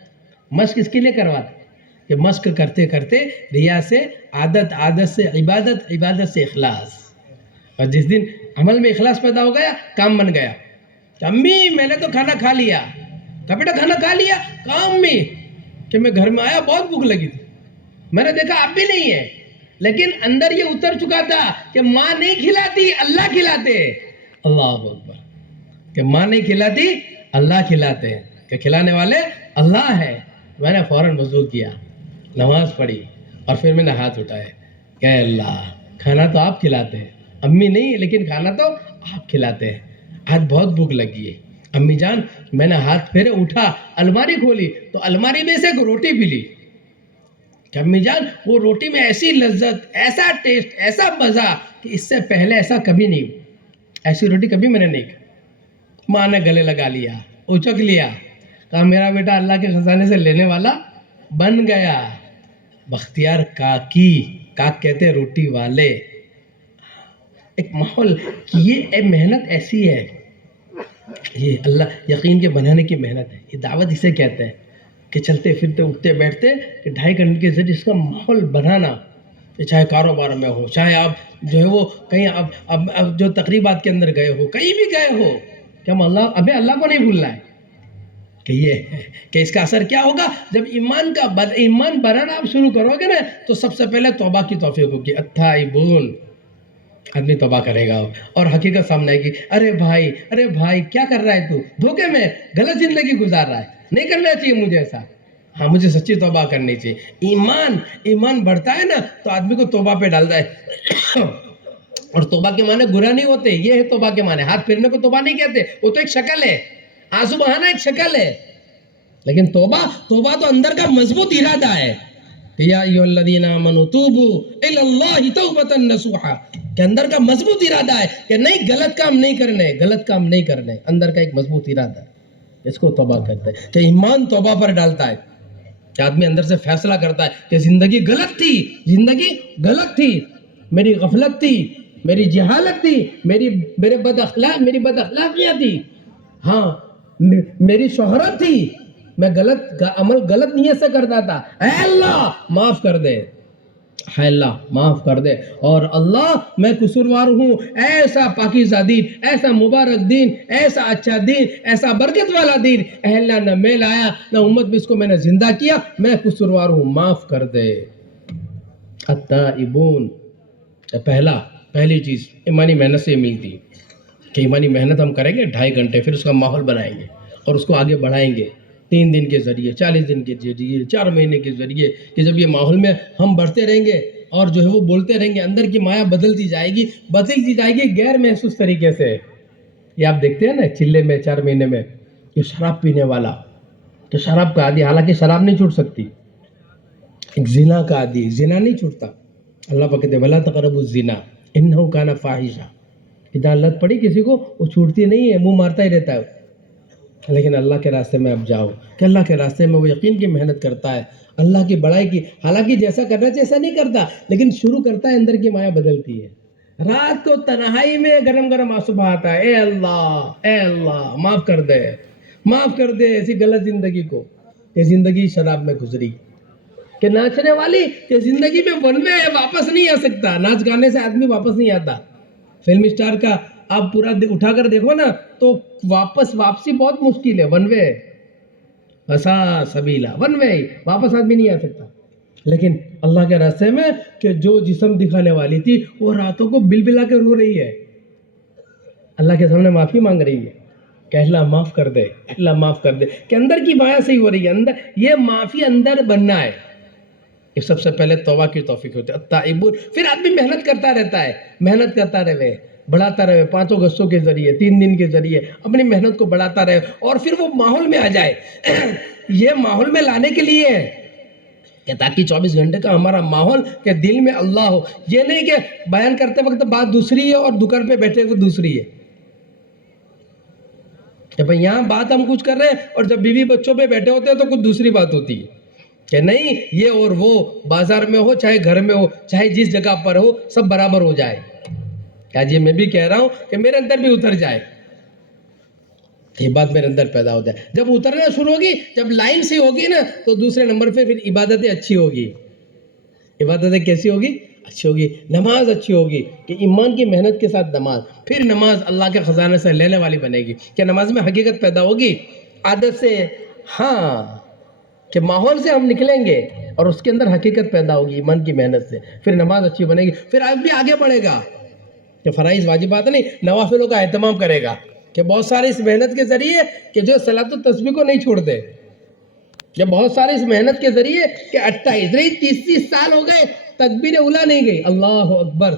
مشق اس کے لیے کرواتے کہ مشق کرتے کرتے ریا سے عادت، عادت سے عبادت، عبادت سے اخلاص. اور جس دن عمل میں اخلاص پیدا ہو گیا کام بن گیا. کہ امی میں نے تو کھانا کھا لیا. کہا بیٹا کھانا کھا لیا؟ کہا امی کہ میں گھر میں آیا بہت بھوک لگی تھی، میں نے دیکھا آپ بھی نہیں ہے، لیکن اندر یہ اتر چکا تھا کہ ماں نہیں کھلاتی اللہ کھلاتے. اللہ اکبر. کہ ماں نہیں کھلاتی اللہ کھلاتے ہیں، کہ کھلانے والے اللہ ہے. میں نے فوراً وضو کیا، نماز پڑھی اور پھر میں نے ہاتھ اٹھائے کہ اے اللہ کھانا تو آپ کھلاتے ہیں، امی نہیں لیکن کھانا تو آپ کھلاتے ہیں. آج بہت بھوک لگی ہے امی جان. میں نے ہاتھ پھیرے اٹھا، الماری کھولی تو الماری میں سے ایک روٹی ملی. کہ امی جان وہ روٹی میں ایسی لذت، ایسا ٹیسٹ، ایسا مزہ کہ اس سے پہلے ایسا کبھی نہیں، ایسی روٹی کبھی میں نے نہیں کھائی. ماں نے گلے لگا لیا، اچک لیا، کہا میرا بیٹا اللہ کے خزانے سے لینے والا بن گیا. بختیار کاکی، کاک کہتے روٹی والے. ایک ماحول کہ یہ محنت ایسی ہے، یہ اللہ یقین کے بنانے کی محنت ہے. یہ دعوت اسے کہتے ہیں کہ چلتے پھرتے اٹھتے بیٹھتے کہ 2.5 گھنٹے کے ذریعے اس کا ماحول بنانا. چاہے کاروبار میں ہو، چاہے آپ جو ہے وہ کہیں اب جو تقریبات کے اندر گئے ہو، کہیں بھی گئے ہو، کہ ہم اللہ کو نہیں بھولنا ہے. کہ یہ ہے کہ اس کا اثر کیا ہوگا جب ایمان بنانا آپ شروع کرو گے نا تو سب سے پہلے توبہ کی توفیق ہوگی. التائبون، آدمی توبہ کرے گا اور حقیقت سامنے آئے گی. ارے بھائی کیا کر رہا ہے تو؟ دھوکے میں غلط زندگی گزار رہا ہے، نہیں کرنا چاہیے مجھے ایسا. ہاں مجھے سچی توبہ کرنی چاہیے. ایمان بڑھتا ہے نا تو آدمی کو توبہ پہ ڈالتا ہے. اور توبہ کے معنی گناہ نہیں ہوتے، یہ ہے توبہ کے معنی. ہاتھ پھیرنے کو توبہ نہیں کہتے، وہ تو ایک شکل ہے، آنسو بہانا ایک شکل ہے. لیکن توبہ تو اندر کا مضبوط ارادہ ہے. یا ایھا الذین آمنوا توبوا الی اللہ توبۃ نصوحا، کہ اندر کا مضبوط ارادہ ہے کہ نہیں غلط کام نہیں کرنے. اندر کا ایک مضبوط ارادہ ہے، اس کو توبہ کہتے ہیں. کہ ایمان توبہ پر ڈالتا ہے کہ آدمی اندر سے فیصلہ کرتا ہے کہ زندگی غلط تھی، میری غفلت تھی، میری جہالت تھی، میری بد اخلاقیاں تھی، ہاں میری شہرت تھی، میں غلط نیت سے کرتا تھا. اے اللہ معاف کر دے، اے اللہ معاف کر دے. اور اللہ میں قصوروار ہوں، ایسا پاکیزہ دین، ایسا مبارک دین، ایسا اچھا دین، ایسا برکت والا دین اے اللہ نہ میں لایا نہ امت میں اس کو میں نے زندہ کیا، میں قصوروار ہوں، معاف کر دے. التائبون، پہلی چیز ایمانی محنت سے ملتی کہ ایمانی محنت ہم کریں گے 2.5 گھنٹے، پھر اس کا ماحول بنائیں گے اور اس کو آگے بڑھائیں گے 3 دن کے ذریعے، 40 دن کے ذریعے، 4 مہینے کے ذریعے. کہ جب یہ ماحول میں ہم بڑھتے رہیں گے اور جو ہے وہ بولتے رہیں گے، اندر کی مایا بدلتی جائے گی غیر محسوس طریقے سے. یہ آپ دیکھتے ہیں نا چلے میں 4 مہینے میں یہ شراب پینے والا تو شراب کا عادی، حالانکہ شراب نہیں چھوٹ سکتی. ایک زنا کا عادی، زنا نہیں چھوٹتا. اللہ پاک کہتے ہیں وَلَا تَقْرَبُوا الزِّنَا إِنَّهُ كَانَ فَاحِشًا. ادھر لت پڑی کسی کو وہ چھوٹتی نہیں ہے، منہ مارتا ہی رہتا ہے. لیکن اللہ کے راستے میں اب جاؤ کہ اللہ کے راستے میں وہ یقین کی محنت کرتا ہے، اللہ کی بڑائی کی، حالانکہ جیسا کرنا چاہیے ایسا نہیں کرتا، لیکن شروع کرتا ہے، اندر کی مایا بدلتی ہے. رات کو تنہائی میں گرم گرم آنسو بہاتا ہے، اے اللہ معاف کر دے ایسی غلط زندگی کو کہ زندگی شراب میں گزری. کہ ناچنے والی کہ زندگی میں ون وے ہے، واپس نہیں آ سکتا. ناچ گانے سے آدمی واپس نہیں آتا. فلم اسٹار کا آپ پورا اٹھا کر دیکھو نا تو واپسی بہت مشکل ہے، ون وے وسا سبیلا، ون وے واپس آدمی نہیں آ سکتا. لیکن اللہ کے راستے میں کہ جو جسم دکھانے والی تھی وہ راتوں کو بل بلا کے رو رہی ہے، اللہ کے سامنے معافی مانگ رہی ہے کہ اللہ معاف کر دے، اللہ معاف کر دے. کہ اندر کی مایا صحیح ہو رہی ہے، اندر یہ معافی اندر بننا ہے. یہ سب سے پہلے توبہ کی توفیق ہوتی ہے. التائبون، پھر آدمی محنت کرتا رہے، بڑھاتا رہے 5 اگستوں کے ذریعے، 3 دن کے ذریعے اپنی محنت کو بڑھاتا رہے اور پھر وہ ماحول میں آ جائے. یہ ماحول میں لانے کے لیے کہ تاکہ 24 گھنٹے کا ہمارا ماحول کہ دل میں اللہ ہو. یہ نہیں کہ بیان کرتے وقت بات دوسری ہے اور دکان پہ بیٹھے ہوئے دوسری ہے. کہ بھئی یہاں بات ہم کچھ کر رہے ہیں اور جب بیوی بچوں پہ بیٹھے ہوتے ہیں تو کچھ دوسری بات ہوتی ہے. کہ نہیں یہ اور وہ بازار میں ہو چاہے گھر میں ہو چاہے جس جگہ پر ہو سب برابر ہو جائے. کیا جی میں بھی کہہ رہا ہوں کہ میرے اندر بھی اتر جائے, یہ بات میرے اندر پیدا ہو جائے. جب اترنا شروع ہوگی, جب لائن سے ہوگی نا, تو دوسرے نمبر پہ پھر عبادتیں اچھی ہوگی. عبادتیں کیسی ہوگی؟ اچھی ہوگی. نماز اچھی ہوگی کہ ایمان کی محنت کے ساتھ نماز. پھر نماز اللہ کے خزانے سے لینے والی بنے گی. کیا نماز میں حقیقت پیدا ہوگی؟ عادت سے ہاں, کہ ماحول سے ہم نکلیں گے اور اس کے اندر حقیقت پیدا ہوگی ایمان کی محنت سے. پھر نماز اچھی بنے گی. پھر بھی آگے بڑھے گا کہ فرائض واجبات نہیں, نوافلوں کا اہتمام کرے گا. کہ بہت سارے اس محنت کے ذریعے کہ جو صلاۃ و تسبیح کو نہیں چھوڑتے, جب بہت سارے اس محنت کے ذریعے کہ 28 نہیں 30 سال ہو گئے تکبیر اولیٰ نہیں گئی, اللہ اکبر.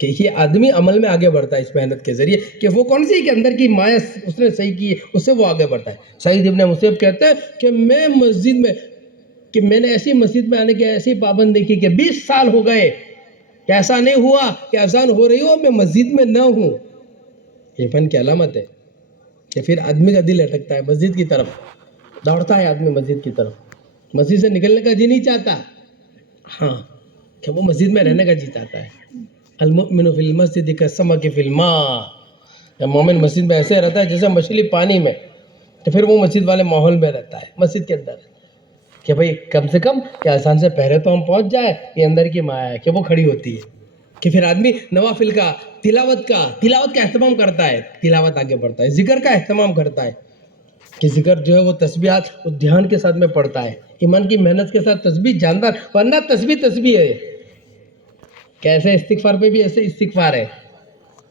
کہ یہ آدمی عمل میں آگے بڑھتا ہے اس محنت کے ذریعے کہ وہ کون سی کہ اندر کی مایہ اس نے صحیح کی ہے, اس سے وہ آگے بڑھتا ہے. سعید ابن مسیب کہتے ہیں کہ میں مسجد میں کہ میں نے ایسی مسجد میں آنے کی ایسی پابند دیکھی کہ 20 سال ہو گئے کہ ایسا نہیں ہوا کہ اذان ہو رہی ہو میں مسجد میں نہ ہوں. یہ فن کی علامت ہے کہ پھر آدمی کا دل اٹکتا ہے مسجد کی طرف, دوڑتا ہے آدمی مسجد کی طرف. مسجد سے نکلنے کا جی نہیں چاہتا, ہاں کہ وہ مسجد میں رہنے کا جی چاہتا ہے. المؤمن فی المسجد کالسمک فی الماء, مومن مسجد میں ایسے رہتا ہے جیسے مچھلی پانی میں. تو پھر وہ مسجد والے ماحول میں رہتا ہے مسجد کے اندر کہ بھئی کم سے کم کہ آسان سے پہلے تو ہم پہنچ جائے. یہ اندر کی مایا ہے کہ وہ کھڑی ہوتی ہے کہ پھر آدمی نوافل کا تلاوت کا اہتمام کرتا ہے, تلاوت آگے بڑھتا ہے. ذکر کا اہتمام کرتا ہے کہ ذکر جو ہے وہ تسبیحات وہ دھیان کے ساتھ میں پڑھتا ہے, ایمان کی محنت کے ساتھ تسبیح جاندار. ورنہ تسبیح ہے. کیسے استغفار پہ بھی ایسے استغفار ہے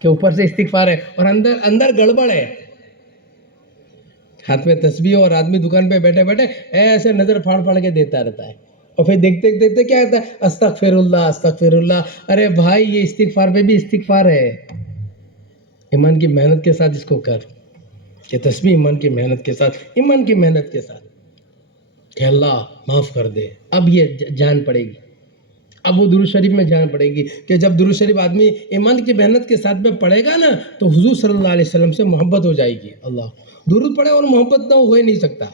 کہ اوپر سے استغفار ہے اور اندر گڑبڑ ہے. ہاتھ میں تسبیح اور آدمی دکان پہ بیٹھے بیٹھے ایسے نظر پھاڑ کے دیتا رہتا ہے اور پھر دیکھتے دیکھتے کیا کہتا ہے استغفر اللہ استغفر اللہ. ارے بھائی یہ استغفار پہ بھی استغفار ہے. ایمان کی محنت کے ساتھ اس کو کر کہ تسبیح ایمان کی محنت کے ساتھ کہ اللہ معاف کر دے. اب یہ جان پڑے گی, اب وہ درود شریف میں جان پڑے گی کہ جب درود شریف آدمی ایمان کی محنت کے ساتھ میں پڑھے گا نا تو حضور صلی اللہ علیہ وسلم سے محبت ہو جائے گی. اللہ درود پڑھے اور محبت نہ ہو ہی نہیں سکتا.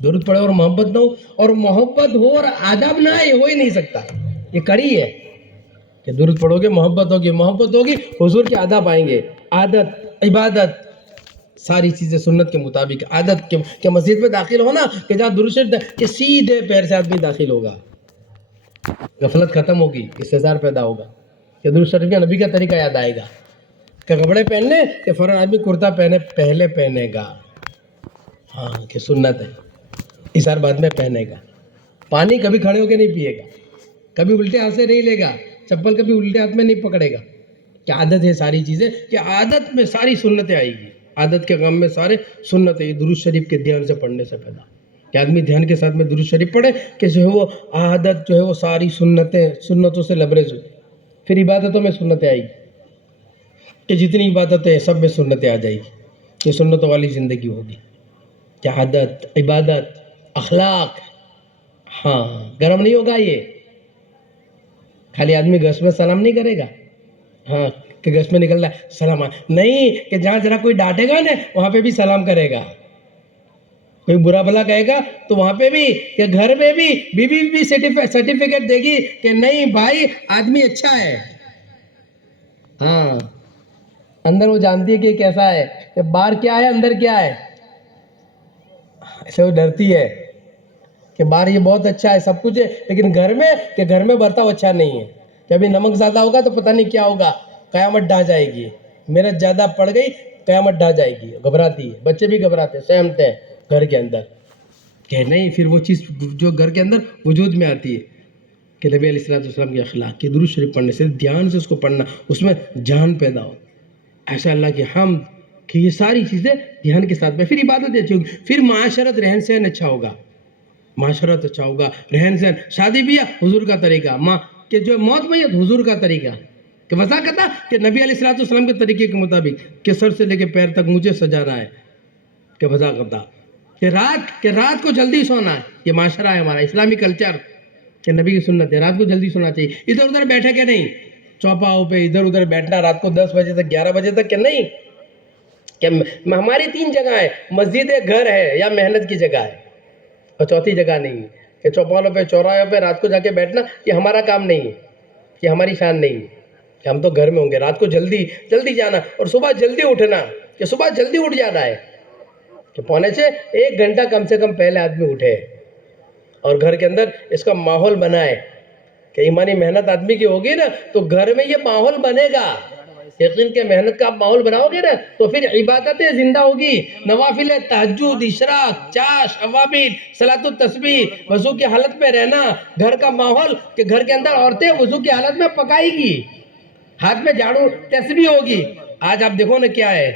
درود پڑھے اور محبت نہ ہو اور آداب نہ آئے ہو ہی نہیں سکتا. یہ کڑی ہے کہ درود پڑھو گے محبت ہوگی حضور کے آداب آئیں گے. عادت عبادت ساری چیزیں سنت کے مطابق. عادت کہ مسجد میں داخل ہونا کہ جہاں درود شریف کہ سیدھے پیر سے آدمی داخل ہوگا, غفلت ختم ہوگی, استحضار پیدا ہوگا کہ درود شریف کے نبی کا طریقہ یاد آئے گا. کہ کپڑے پہننے کہ فوراً آدمی کرتا پہلے پہنے گا, ہاں کہ سنت ہے. اثار بعد میں پہنے گا. پانی کبھی کھڑے ہو کے نہیں پیے گا, کبھی الٹے ہاتھ سے نہیں لے گا, چپل کبھی الٹے ہاتھ میں نہیں پکڑے گا. کہ عادت ہے ساری چیزیں کہ عادت میں ساری سنتیں آئے گی. عادت کے کام میں سارے سنتیں یہ درود شریف کے دھیان سے پڑھنے سے پیدا کہ آدمی دھیان کے ساتھ میں درود شریف پڑھے کہ جو ہے وہ عادت جو ہے وہ ساری سنتوں سے لبریز ہو. پھر عبادتوں میں سنتیں آئے گی کہ جتنی عبادتیں سب میں سنتیں آ جائے گی. یہ سنتوں والی زندگی ہوگی کہ عادت عبادت اخلاق. ہاں گرم نہیں ہوگا یہ خالی آدمی گش میں سلام نہیں کرے گا, ہاں کہ گش میں نکل رہا ہے سلام نہیں, کہ جہاں ذرا کوئی ڈانٹے گا نا وہاں پہ بھی سلام کرے گا. کوئی برا بھلا کہے گا تو وہاں پہ بھی کہ گھر میں بھی بیوی بھی سرٹیفکیٹ دے گی کہ نہیں بھائی آدمی اچھا ہے. ہاں اندر وہ جانتی ہے کہ کیسا ہے, کہ باہر کیا ہے اندر کیا ہے. ایسے وہ ڈرتی ہے کہ باہر یہ بہت اچھا ہے سب کچھ ہے لیکن گھر میں برتاؤ اچھا نہیں ہے. کہ ابھی نمک زیادہ ہوگا تو پتہ نہیں کیا ہوگا, قیامت ڈھا جائے گی. محنت زیادہ پڑ گئی قیامت ڈھا جائے گی. گھبراتی ہے, بچے بھی گھبراتے سہمتے ہیں گھر کے اندر کہ نہیں. پھر وہ چیز جو گھر کے اندر وجود میں آتی ہے کہ نبی علیہ الصلوۃ والسلام کی اخلاق کہ درود شریف پڑھنے سے دھیان سے اس کو پڑھنا, اس میں جان پیدا ہو. ایسا اللہ کی حمد کہ یہ ساری چیزیں دھیان کے ساتھ میں. پھر عبادت اچھی ہوگی, پھر معاشرت رہن سہن اچھا ہوگا, معاشرت اچھا ہوگا, رہن سہن. شادی بیاہ حضور کا طریقہ, ماں کہ جو موت میت حضور کا طریقہ کہ وضاحت کہ نبی علیہ الصلوۃ والسلام کے طریقے کے مطابق کہ سر سے لے کے پیر تک مجھے سجانا ہے. کہ وضاحت کہ رات کو جلدی سونا ہے. یہ معاشرہ ہے ہمارا اسلامی کلچر کہ نبی کی سنت ہے رات کو جلدی سونا چاہیے. ادھر ادھر بیٹھے کہ نہیں چوپاؤں پہ ادھر ادھر بیٹھنا رات کو 10 بجے تک 11 بجے تک کہ نہیں. کہ ہماری 3 جگہ ہے, مسجد ہے, گھر ہے, یا محنت کی جگہ ہے, اور چوتھی جگہ نہیں ہے کہ چوپالوں پہ چوراہوں پہ رات کو جا کے بیٹھنا. یہ ہمارا کام نہیں ہے, یہ ہماری شان نہیں ہے کہ ہم تو گھر میں ہوں گے. رات کو جلدی جلدی جانا اور صبح جلدی اٹھنا کہ صبح جلدی اٹھ جانا ہے کہ 5:45 1 گھنٹہ کم سے کم پہلے آدمی اٹھے اور گھر کے اندر اس کا ماحول بنائے کہ ایمانی محنت آدمی کی ہوگی نا تو گھر میں یہ ماحول بنے گا. یقین کہ محنت کا آپ ماحول بناؤ گے نا تو پھر عبادتیں زندہ ہوگی. نوافل تہجد, اشراق, چاش, اوابین, صلاۃ التسبیح, وضو کی حالت میں رہنا, گھر کا ماحول کہ گھر کے اندر عورتیں وضو کی حالت میں پکائے گی, ہاتھ میں جھاڑو تسبیح ہوگی. آج آپ دیکھو نا کیا ہے,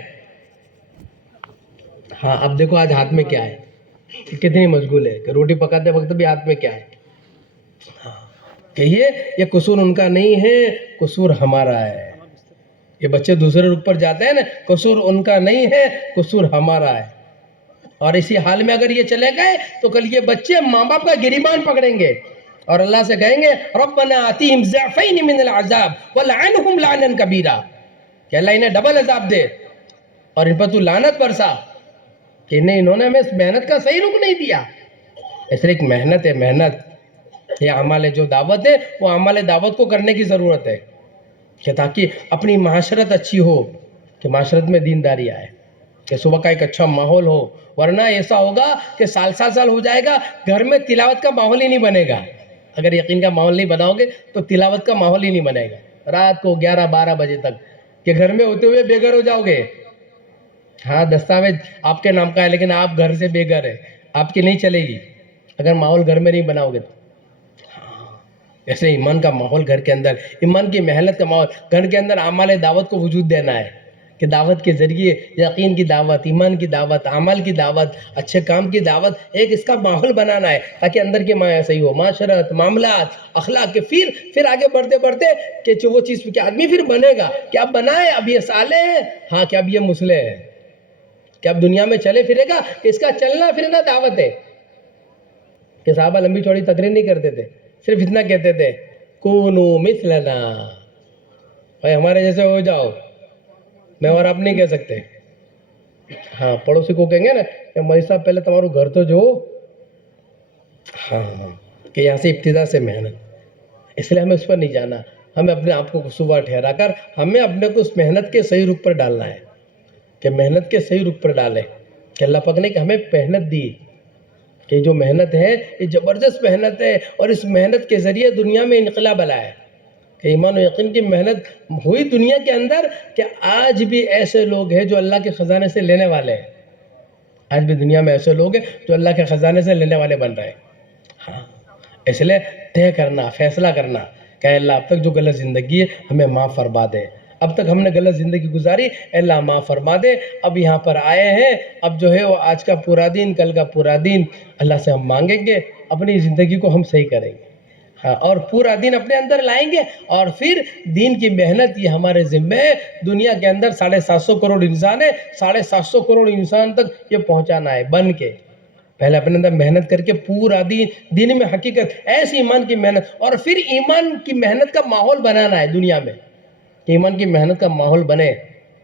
ہاں اب دیکھو آج ہاتھ میں کیا ہے, کتنی مشغول ہے کہ روٹی پکاتے وقت بھی ہاتھ میں کیا ہے. کہ یہ قصور ان کا نہیں ہے, قصور ہمارا ہے. یہ بچے دوسرے رخ پر جاتے ہیں نا, قصور ان کا نہیں ہے, قصور ہمارا ہے. اور اسی حال میں اگر یہ چلے گئے تو کل یہ بچے ماں باپ کا گریبان پکڑیں گے اور اللہ سے کہیں گے ربنا آتیہم ضعفین من العذاب ولعنہم لعنا کبیرا, کہ اللہ انہیں ڈبل عذاب دے اور ان پر تو لعنت برسا کہ انہوں نے ہمیں اس محنت کا صحیح رخ نہیں دیا. اس لیے ایک محنت ہے, محنت یہ عمل جو دعوت ہے وہ عمل دعوت کو کرنے کی ضرورت ہے کہ تاکہ اپنی معاشرت اچھی ہو, کہ معاشرت میں دینداری آئے, کہ صبح کا ایک اچھا ماحول ہو. ورنہ ایسا ہوگا کہ سال ہو جائے گا گھر میں تلاوت کا ماحول ہی نہیں بنے گا. اگر یقین کا ماحول نہیں بناؤ گے تو تلاوت کا ماحول ہی نہیں بنے گا. رات کو 11-12 بجے تک کہ گھر میں ہوتے ہوئے بے گھر ہو جاؤ گے. ہاں دستاویز آپ کے نام کا ہے لیکن آپ گھر سے بے گھر ہے, آپ کی نہیں چلے گی اگر ماحول گھر میں نہیں بناؤ گے تو. ایسے ایمان کا ماحول گھر کے اندر, ایمان کی محنت کا ماحول گھر کے اندر, اعمال دعوت کو وجود دینا ہے کہ دعوت کے ذریعے یقین کی دعوت, ایمان کی دعوت, اعمال کی دعوت, اچھے کام کی دعوت, ایک اس کا ماحول بنانا ہے تاکہ اندر کی مایا صحیح ہو, معاشرت, معاملات, اخلاق کے. پھر آگے بڑھتے بڑھتے کہ جو وہ چیز کہ آدمی پھر بنے گا کہ اب بنائے, اب یہ صالح ہے, ہاں کہ اب یہ مصلح ہے, کہ اب دنیا میں چلے پھرے گا, کہ اس کا چلنا پھرنا دعوت ہے. کہ صحابہ لمبی چوڑی تقریر نہیں کرتے تھے, صرف اتنا کہتے تھے کونو مثلنا, بھائی ہمارے جیسے ہو جاؤ. میں اور آپ نہیں کہہ سکتے. ہاں پڑوسی کو کہیں گے نا کہ مولوی صاحب پہلے تمہارو گھر تو جو, ہاں کہ یہاں سے ابتدا سے محنت. اس لیے ہمیں اس پر نہیں جانا, ہمیں اپنے آپ کو صبح ٹھہرا کر ہمیں اپنے کو اس محنت کے صحیح رخ پر ڈالنا ہے, کہ محنت کے صحیح رخ پر ڈالے. کہ اللہ پاک نے کہ ہمیں محنت دی, کہ جو محنت ہے یہ زبردست محنت ہے, اور اس محنت کے ذریعے دنیا میں انقلاب لایا ہے. کہ ایمان و یقین کی محنت ہوئی دنیا کے اندر کہ آج بھی ایسے لوگ ہیں جو اللہ کے خزانے سے لینے والے ہیں. آج بھی دنیا میں ایسے لوگ ہیں جو اللہ کے خزانے سے لینے والے بن رہے ہیں. ہاں اس لیے طے کرنا, فیصلہ کرنا کہ اللہ اب تک جو غلط زندگی ہے ہمیں معاف فرما دے, اب تک ہم نے غلط زندگی گزاری, اللہ معاف فرما دے. اب یہاں پر آئے ہیں, اب جو ہے وہ آج کا پورا دن, کل کا پورا دن اللہ سے ہم مانگیں گے, اپنی زندگی کو ہم صحیح کریں گے. ہاں اور پورا دن اپنے اندر لائیں گے, اور پھر دین کی محنت یہ ہمارے ذمہ ہے. دنیا کے اندر 750 کروڑ انسان ہے, 750 کروڑ انسان تک یہ پہنچانا ہے بن کے. پہلے اپنے اندر محنت کر کے پورا دین میں حقیقت ایسی ایمان کی محنت, اور پھر ایمان کی محنت کا ماحول بنانا ہے دنیا میں, کہ ایمان کی محنت کا ماحول بنے.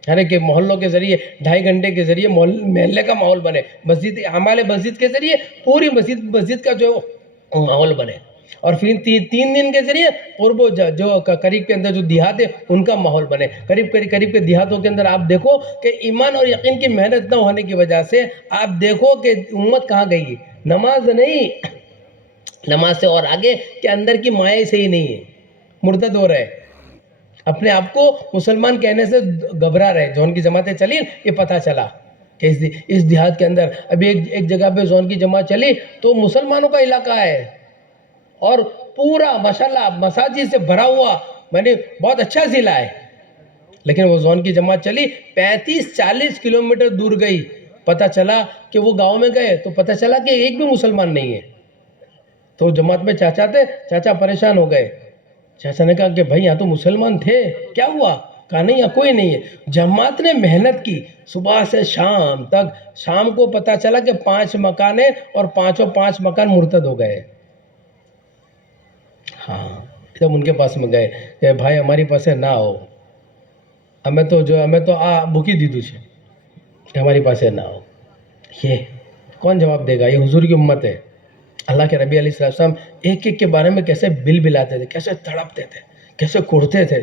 یعنی کہ محلوں کے ذریعے 2.5 گھنٹے کے ذریعے محلے کا ماحول بنے, مسجد اعمال مسجد کے ذریعے پوری مسجد کا جو ماحول بنے, اور پھر 3 دن کے ذریعے قرب و جو قریب کے اندر جو دیہات ہے ان کا ماحول بنے. قریب کے دیہاتوں کے اندر آپ دیکھو کہ ایمان اور یقین کی محنت نہ ہونے کی وجہ سے آپ دیکھو کہ امت کہاں گئی. نماز نہیں, نماز سے اور آگے کہ اندر کی مائیں صحیح نہیں ہے, مرتد ہو رہے, اپنے آپ کو مسلمان کہنے سے گھبرا رہے. زون کی جماعتیں چلی, یہ پتہ چلا کہ اس دیہات کے اندر ابھی ایک جگہ پہ زون کی جماعت چلی تو مسلمانوں کا علاقہ ہے, اور پورا ماشاءاللہ مساجد سے بھرا ہوا, میں نے بہت اچھا ضلع ہے. لیکن وہ زون کی جماعت چلی 35-40 کلومیٹر دور گئی, پتہ چلا کہ وہ گاؤں میں گئے تو پتہ چلا کہ ایک بھی مسلمان نہیں ہے. تو جماعت میں چاچا تھے, چاچا پریشان ہو گئے. چاچا نے کہا کہ بھائی یہاں تو مسلمان تھے, کیا ہوا؟ کہا نہیں یہاں کوئی نہیں ہے۔ جماعت نے محنت کی صبح سے شام تک، شام کو پتہ چلا کہ 5 مکان ہیں اور 5 مکان مرتد ہو گئے۔ ہاں جب ان کے پاس میں گئے کہ بھائی ہماری پاس نہ ہو، ہمیں تو بھوکی دی دوچے کہ ہماری پاس نہ ہو، یہ کون جواب دے گا؟ یہ حضور کی امت ہے۔ اللہ کے نبی علیہ السلام ایک ایک کے بارے میں کیسے بل بلاتے تھے، کیسے تڑپتے تھے، کیسے کڑتے تھے،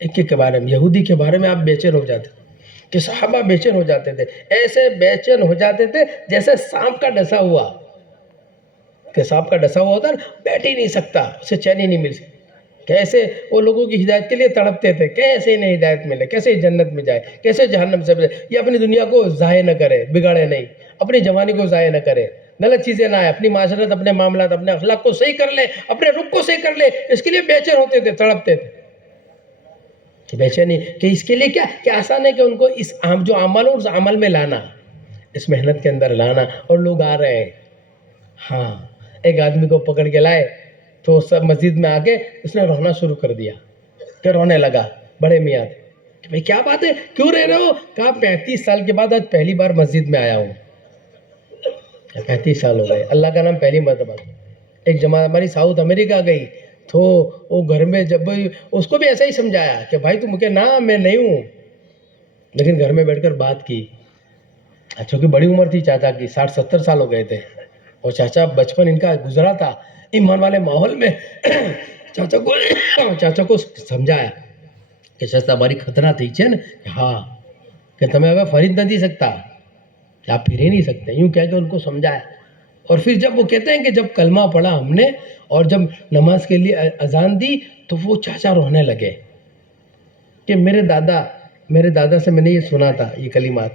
ایک ایک کے بارے میں۔ یہودی کے بارے میں آپ بے چین ہو جاتے تھے کہ صحابہ بے چین ہو جاتے تھے، ایسے بے چین ہو جاتے تھے جیسے سانپ کا ڈسا ہوا، کہ سانپ کا ڈسا ہوا ہوتا ہے نا، بیٹھ ہی نہیں سکتا، اسے چین ہی نہیں مل سکتی۔ کیسے وہ لوگوں کی ہدایت کے لیے تڑپتے تھے، کیسے انہیں ہدایت ملے، کیسے جنت میں جائے، کیسے جہنم سے بچے۔ یہ اپنی دنیا کو ضائع نہ کرے، بگاڑے نہیں، اپنی جوانی کو ضائع نہ کرے، غلط چیزیں نہ آئے، اپنی معاشرت، اپنے معاملات، اپنے اخلاق کو صحیح کر لے، اپنے رخ کو صحیح کر لے، اس کے لیے بے چین ہوتے تھے، تڑپتے تھے کہ بے چینی، کہ اس کے لیے کیا آسان ہے کہ ان کو اس جو عمل ہو اس عمل میں لانا، اس محنت کے اندر لانا، اور لوگ آ رہے ہیں۔ ہاں ایک آدمی کو پکڑ کے لائے تو سب مسجد میں آ کے اس نے رونا شروع کر دیا، کہ رونے لگا، بڑے میاں تھے کہ بھئی کیا بات ہے، کیوں رہ رہے ہو؟ کہا 35 سال کے بعد آج پہلی بار مسجد میں آیا ہوں۔ 35 سال ہو گئے، اللہ کا نام پہلی مرتبہ۔ ایک جماعت ہماری ساؤتھ امریکہ گئی تو وہ گھر میں جب اس کو بھی ایسا ہی سمجھایا کہ بھائی تم کہ نہ میں نہیں ہوں، لیکن گھر میں بیٹھ کر بات کی۔ چونکہ بڑی عمر تھی چاچا کی، 60-70 سال ہو گئے تھے، اور چاچا بچپن ان کا گزرا تھا ایمان والے ماحول میں۔ چاچا کو سمجھایا کہ چاچا ہماری خطرہ تھی چین، ہاں کہ تمہیں اب فرید نہ دی سکتا، کہ آپ پھر ہی نہیں سکتے، یوں کہہ کے ان کو سمجھایا۔ اور پھر جب وہ کہتے ہیں کہ جب کلمہ پڑھا ہم نے اور جب نماز کے لیے اذان دی تو وہ چاچا رونے لگے کہ میرے دادا سے میں نے یہ سنا تھا، یہ کلمات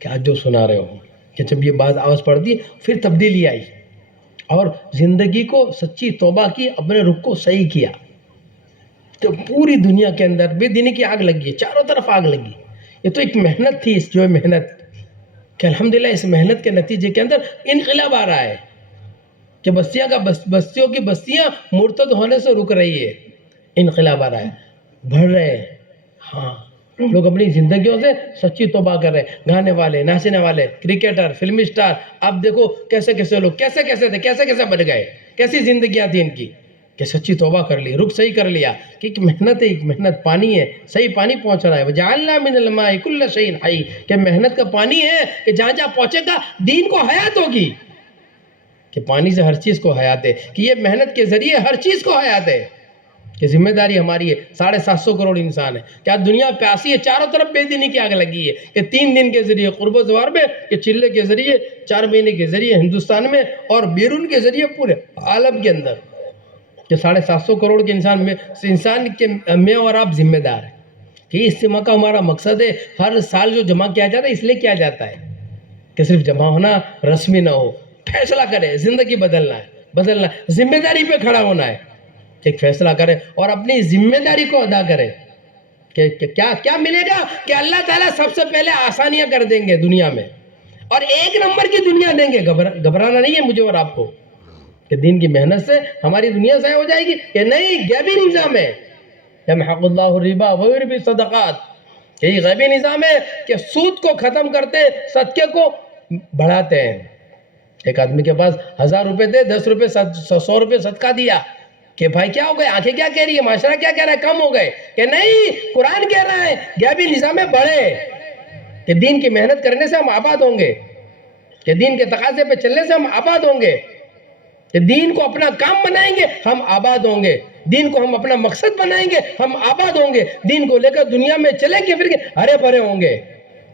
کہ آج جو سنا رہے ہو، کہ جب یہ بات آواز پڑھ دی پھر تبدیلی آئی، اور زندگی کو سچی توبہ کی، اپنے رخ کو صحیح کیا۔ تو پوری دنیا کے اندر بے دینی کی آگ لگی ہے، چاروں طرف آگ لگی۔ یہ تو ایک محنت تھی، جو محنت کہ الحمدللہ اس محنت کے نتیجے کے اندر انقلاب آ رہا ہے کہ بستیوں کی بستیاں مرتد ہونے سے رک رہی ہے، انقلاب آ رہا ہے، بڑھ رہے ہیں۔ ہاں لوگ اپنی زندگیوں سے سچی توبہ کر رہے ہیں، گانے والے، ناچنے والے، کرکٹر، فلمی سٹار، آپ دیکھو کیسے کیسے لوگ کیسے کیسے بڑھ گئے، کیسی زندگیاں تھیں ان کی، کہ سچی توبہ کر لی، رخ صحیح کر لیا، کہ ایک محنت ہے، ایک محنت پانی ہے، صحیح پانی پہنچ رہا ہے۔ وَجَعَلْنَا مِنَ الْمَاءِ كُلَّ شَيْءٍ حَيٍّ، کہ محنت کا پانی ہے کہ جہاں جہاں پہنچے گا دین کو حیات ہوگی، کہ پانی سے ہر چیز کو حیات ہے، کہ یہ محنت کے ذریعے ہر چیز کو حیات ہے، کہ ذمہ داری ہماری ہے۔ 750 کروڑ انسان ہے، کیا دنیا پیاسی ہے، چاروں طرف بے دینی کی آگ لگی ہے، کہ 3 دن کے ذریعے قرب و زوار میں، کہ چلے کے ذریعے، 4 مہینے کے ذریعے ہندوستان میں، اور بیرون کے ذریعے پورے عالم کے اندر، کہ 750 کروڑ کے انسان کے میں اور آپ ذمہ دار ہیں۔ کہ اس اجتماع کا ہمارا مقصد ہے، ہر سال جو جمع کیا جاتا ہے اس لیے کیا جاتا ہے کہ صرف جمع ہونا رسمی نہ ہو، فیصلہ کرے، زندگی بدلنا ہے، ذمہ داری پہ کھڑا ہونا ہے، ایک فیصلہ کرے اور اپنی ذمہ داری کو ادا کرے کہ کیا ملے گا، کہ اللہ تعالیٰ سب سے پہلے آسانیاں کر دیں گے دنیا میں، اور 1 نمبر کی دنیا دیں گے۔ گھبرانا نہیں ہے مجھے اور آپ کو کہ دین کی محنت سے ہماری دنیا ضائع ہو جائے گی، کہ نہیں، غیبی نظام ہے، یمحق اللہ الربا ویربی الصدقات، یہی غیبی نظام ہے کہ سود کو ختم کرتے، صدقے کو بڑھاتے ہیں۔ ایک آدمی کے پاس 1000 روپے دے، 10 روپے 100 روپے صدقہ دیا، کہ بھائی کیا ہو گئے، آنکھیں کیا کہہ رہی ہے، معاشرہ کیا کہہ رہا ہے، کم ہو گئے، کہ نہیں، قرآن کہہ رہا ہے غیبی نظام میں بڑھے، کہ دین کی محنت کرنے سے ہم آباد ہوں گے، کہ دین کے تقاضے پہ چلنے سے ہم آباد ہوں گے، کہ دین کو اپنا کام بنائیں گے ہم آباد ہوں گے، دین کو ہم اپنا مقصد بنائیں گے ہم آباد ہوں گے، دین کو لے کر دنیا میں چلیں گے پھر ہرے بھرے ہوں گے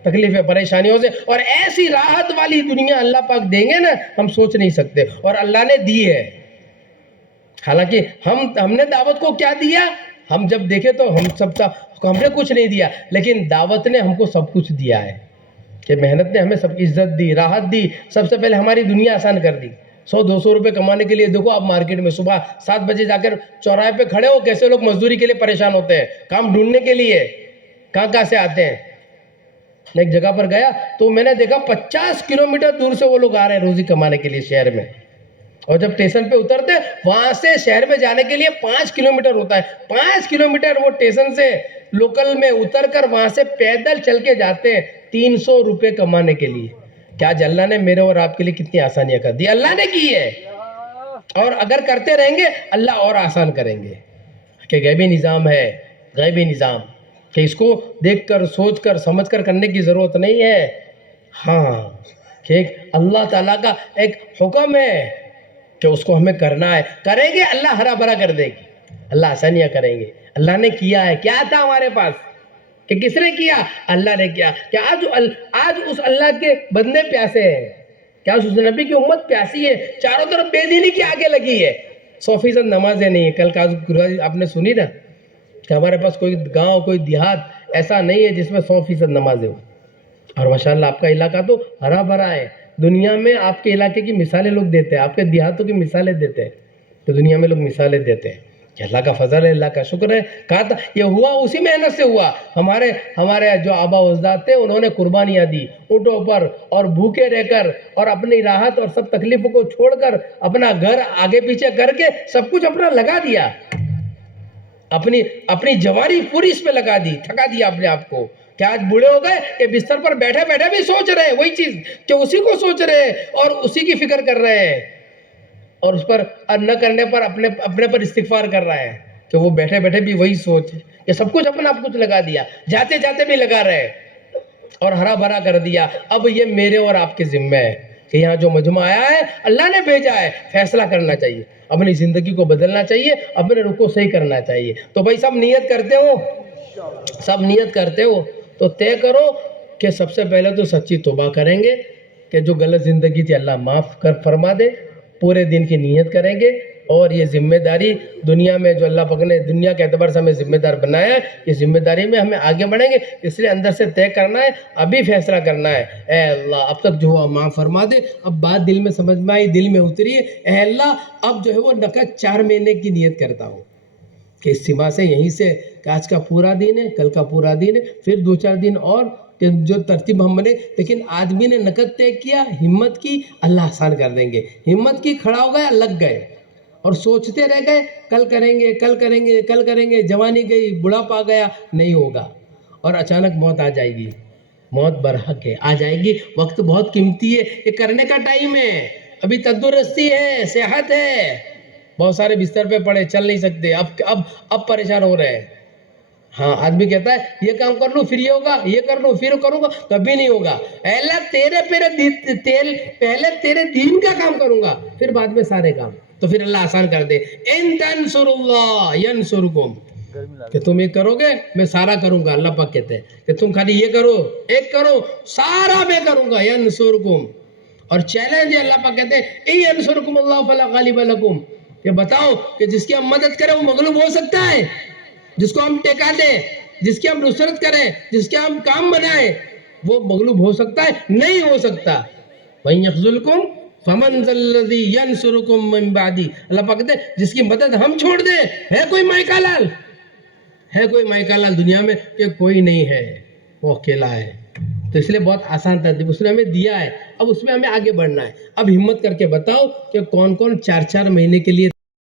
تکلیفیں پریشانیوں سے، اور ایسی راحت والی دنیا اللہ پاک دیں گے نا، ہم سوچ نہیں سکتے، اور اللہ نے دی ہے۔ حالانکہ ہم نے دعوت کو کیا دیا، ہم جب دیکھیں تو ہم نے کچھ نہیں دیا، لیکن دعوت نے ہم کو سب کچھ دیا ہے، کہ محنت نے ہمیں سب عزت دی، راحت دی، سب سے پہلے ہماری دنیا آسان کر دی۔ 100-200 روپے کمانے کے لیے دیکھو آپ مارکیٹ میں صبح 7 بجے جا کر چوراہے پہ کھڑے ہو، کیسے لوگ مزدوری کے لیے پریشان ہوتے ہیں، کام ڈھونڈنے کے لیے کہاں سے آتے ہیں۔ میں ایک جگہ پر گیا تو میں نے دیکھا 50 کلومیٹر دور سے وہ لوگ آ رہے ہیں روزی کمانے کے لیے شہر میں، اور جب اسٹیشن پہ اترتے وہاں سے شہر میں جانے کے لیے 5 کلومیٹر ہوتا ہے، 5 کلومیٹر وہ اسٹیشن سے لوکل میں اتر کر وہاں سے پیدل چل کے جاتے ہیں 300 روپے کمانے کے لیے. کیا آج اللہ نے میرے اور آپ کے لیے کتنی آسانیاں کر دی؟ اللہ نے کی ہے. اور اگر کرتے رہیں گے اللہ اور آسان کریں گے. کہ غیبی نظام ہے، غیبی نظام، کہ اس کو دیکھ کر سوچ کر سمجھ کر کرنے کی ضرورت نہیں ہے. ہاں کہ ایک اللہ تعالیٰ کا ایک حکم ہے کہ اس کو ہمیں کرنا ہے. کریں گے اللہ ہرا بھرا کر دے گی، اللہ آسانیاں کریں گے. اللہ نے کیا ہے. کیا تھا ہمارے پاس کہ کس نے کیا؟ اللہ نے کیا. کہ آج اس اللہ کے بندے پیاسے ہیں، کیا اس نبی کی امت پیاسی ہے؟ چاروں طرف بے دینی کی آگے لگی ہے. 100% نمازیں نہیں ہیں. کل کا آپ نے سنی نا کہ ہمارے پاس کوئی گاؤں کوئی دیہات ایسا نہیں ہے جس میں 100% نمازیں ہوں. اور ماشاءاللہ آپ کا علاقہ تو ہرا بھرا ہے. دنیا میں آپ کے علاقے کی مثالیں لوگ دیتے ہیں، آپ کے دیہاتوں کی مثالیں دیتے ہیں، تو دنیا میں لوگ مثالیں دیتے ہیں کہ اللہ کا فضل ہے، اللہ کا شکر ہے. کہا تھا یہ ہوا اسی محنت سے ہوا. ہمارے جو آبا و اجداد تھے انہوں نے قربانیاں دی اونٹوں پر، اور بھوکے رہ کر اور اپنی راحت اور سب تکلیفوں کو چھوڑ کر اپنا گھر آگے پیچھے کر کے سب کچھ اپنا لگا دیا، اپنی جوانی پوری اس پہ لگا دی، تھکا دیا اپنے آپ کو. کہ آج بوڑھے ہو گئے کہ بستر پر بیٹھے بیٹھے بھی سوچ رہے ہیں وہی چیز، کہ اسی کو سوچ رہے ہیں اور اسی کی فکر کر رہے ہیں، اور اس پر نہ کرنے پر اپنے پر استغفار کر رہا ہے کہ وہ بیٹھے بیٹھے بھی وہی سوچ ہے. کہ سب کچھ اپنا آپ کچھ لگا دیا، جاتے جاتے بھی لگا رہے اور ہرا بھرا کر دیا. اب یہ میرے اور آپ کے ذمہ ہے کہ یہاں جو مجمع آیا ہے اللہ نے بھیجا ہے، فیصلہ کرنا چاہیے، اپنی زندگی کو بدلنا چاہیے، اپنے رخ کو صحیح کرنا چاہیے. تو بھائی سب نیت کرتے ہو، سب نیت کرتے ہو تو طے کرو کہ سب سے پہلے تو سچی توبہ کریں گے کہ جو غلط زندگی تھی اللہ معاف کر فرما دے. پورے دن کی نیت کریں گے، اور یہ ذمہ داری دنیا میں جو اللہ پاک نے دنیا کے اعتبار سے ہمیں ذمہ دار بنایا ہے، یہ ذمہ داری میں ہمیں آگے بڑھیں گے. اس لیے اندر سے طے کرنا ہے، ابھی فیصلہ کرنا ہے. اے اللہ اب تک جو ہوا معاف فرما دے. اب بات دل میں سمجھ میں آئی، دل میں اتری ہے. اے اللہ اب جو ہے وہ نقد 4 مہینے کی نیت کرتا ہوں کہ اس سما سے یہیں سے کہ آج کا پورا دن ہے، کل کا پورا دن ہے، پھر 2-4 دن اور کہ جو ترتیب ہم بنے. لیکن آدمی نے نقد طے کیا، ہمت کی، اللہ آسان کر دیں گے. ہمت کی، کھڑا ہو گیا، لگ گئے اور سوچتے رہ گئے کل کریں گے کل کریں گے کل کریں گے. جوانی گئی، بڑھاپا گیا، نہیں ہوگا اور اچانک موت آ جائے گی. موت برحق ہے، آ جائے گی. وقت بہت قیمتی ہے، یہ کرنے کا ٹائم ہے. ابھی تندرستی ہے، صحت ہے. بہت سارے بستر پہ پڑے، چل نہیں سکتے، اب پریشان ہو رہے ہیں. ہاں آدمی کہتا ہے یہ کام کر لوں پھر یہ ہوگا، یہ کر لوں پھر کروں گا، کبھی نہیں ہوگا. اے اللہ پہلے تیرے دین کا کام کروں گا، پھر بعد میں سارے کام. تو پھر اللہ آسان کر دے. ان تنصر اللہ ینصرکم، کہ تم ایک کرو گے میں سارا کروں گا. اللہ پاک کہتے ہیں کہ تم خالی یہ کرو، ایک کرو، سارا میں کروں گا. ینصرکم. اور چیلنج ہے، اللہ پاک کہتے ہیں ان ینصرکم اللہ فلا غالب لکم، کہ بتاؤ کہ جس کی ہم مدد کریں وہ مغلوب ہو سکتا ہے؟ جس کو ہم ٹیکا دیں، جس کی ہم نصرت کریں، جس کے ہم کام بنائیں، وہ مغلوب ہو سکتا ہے؟ نہیں ہو سکتا. وَإِن يَخْذُلْكُمْ فَمَنْ ذَا الَّذِي يَنْصُرُكُمْ مِنْ بَعْدِي. اللہ پاک کہتے ہیں جس کی مدد ہم چھوڑ دیں، ہے کوئی مائکا لال؟ ہے کوئی مائکا لال دنیا میں؟ کہ کوئی نہیں ہے، وہ اکیلا ہے. تو اس لیے بہت آسان ترتیب اس نے ہمیں دیا ہے، اب اس میں ہمیں آگے بڑھنا ہے. اب ہمت کر کے بتاؤ کہ کون کون 4-4 مہینے کے لیے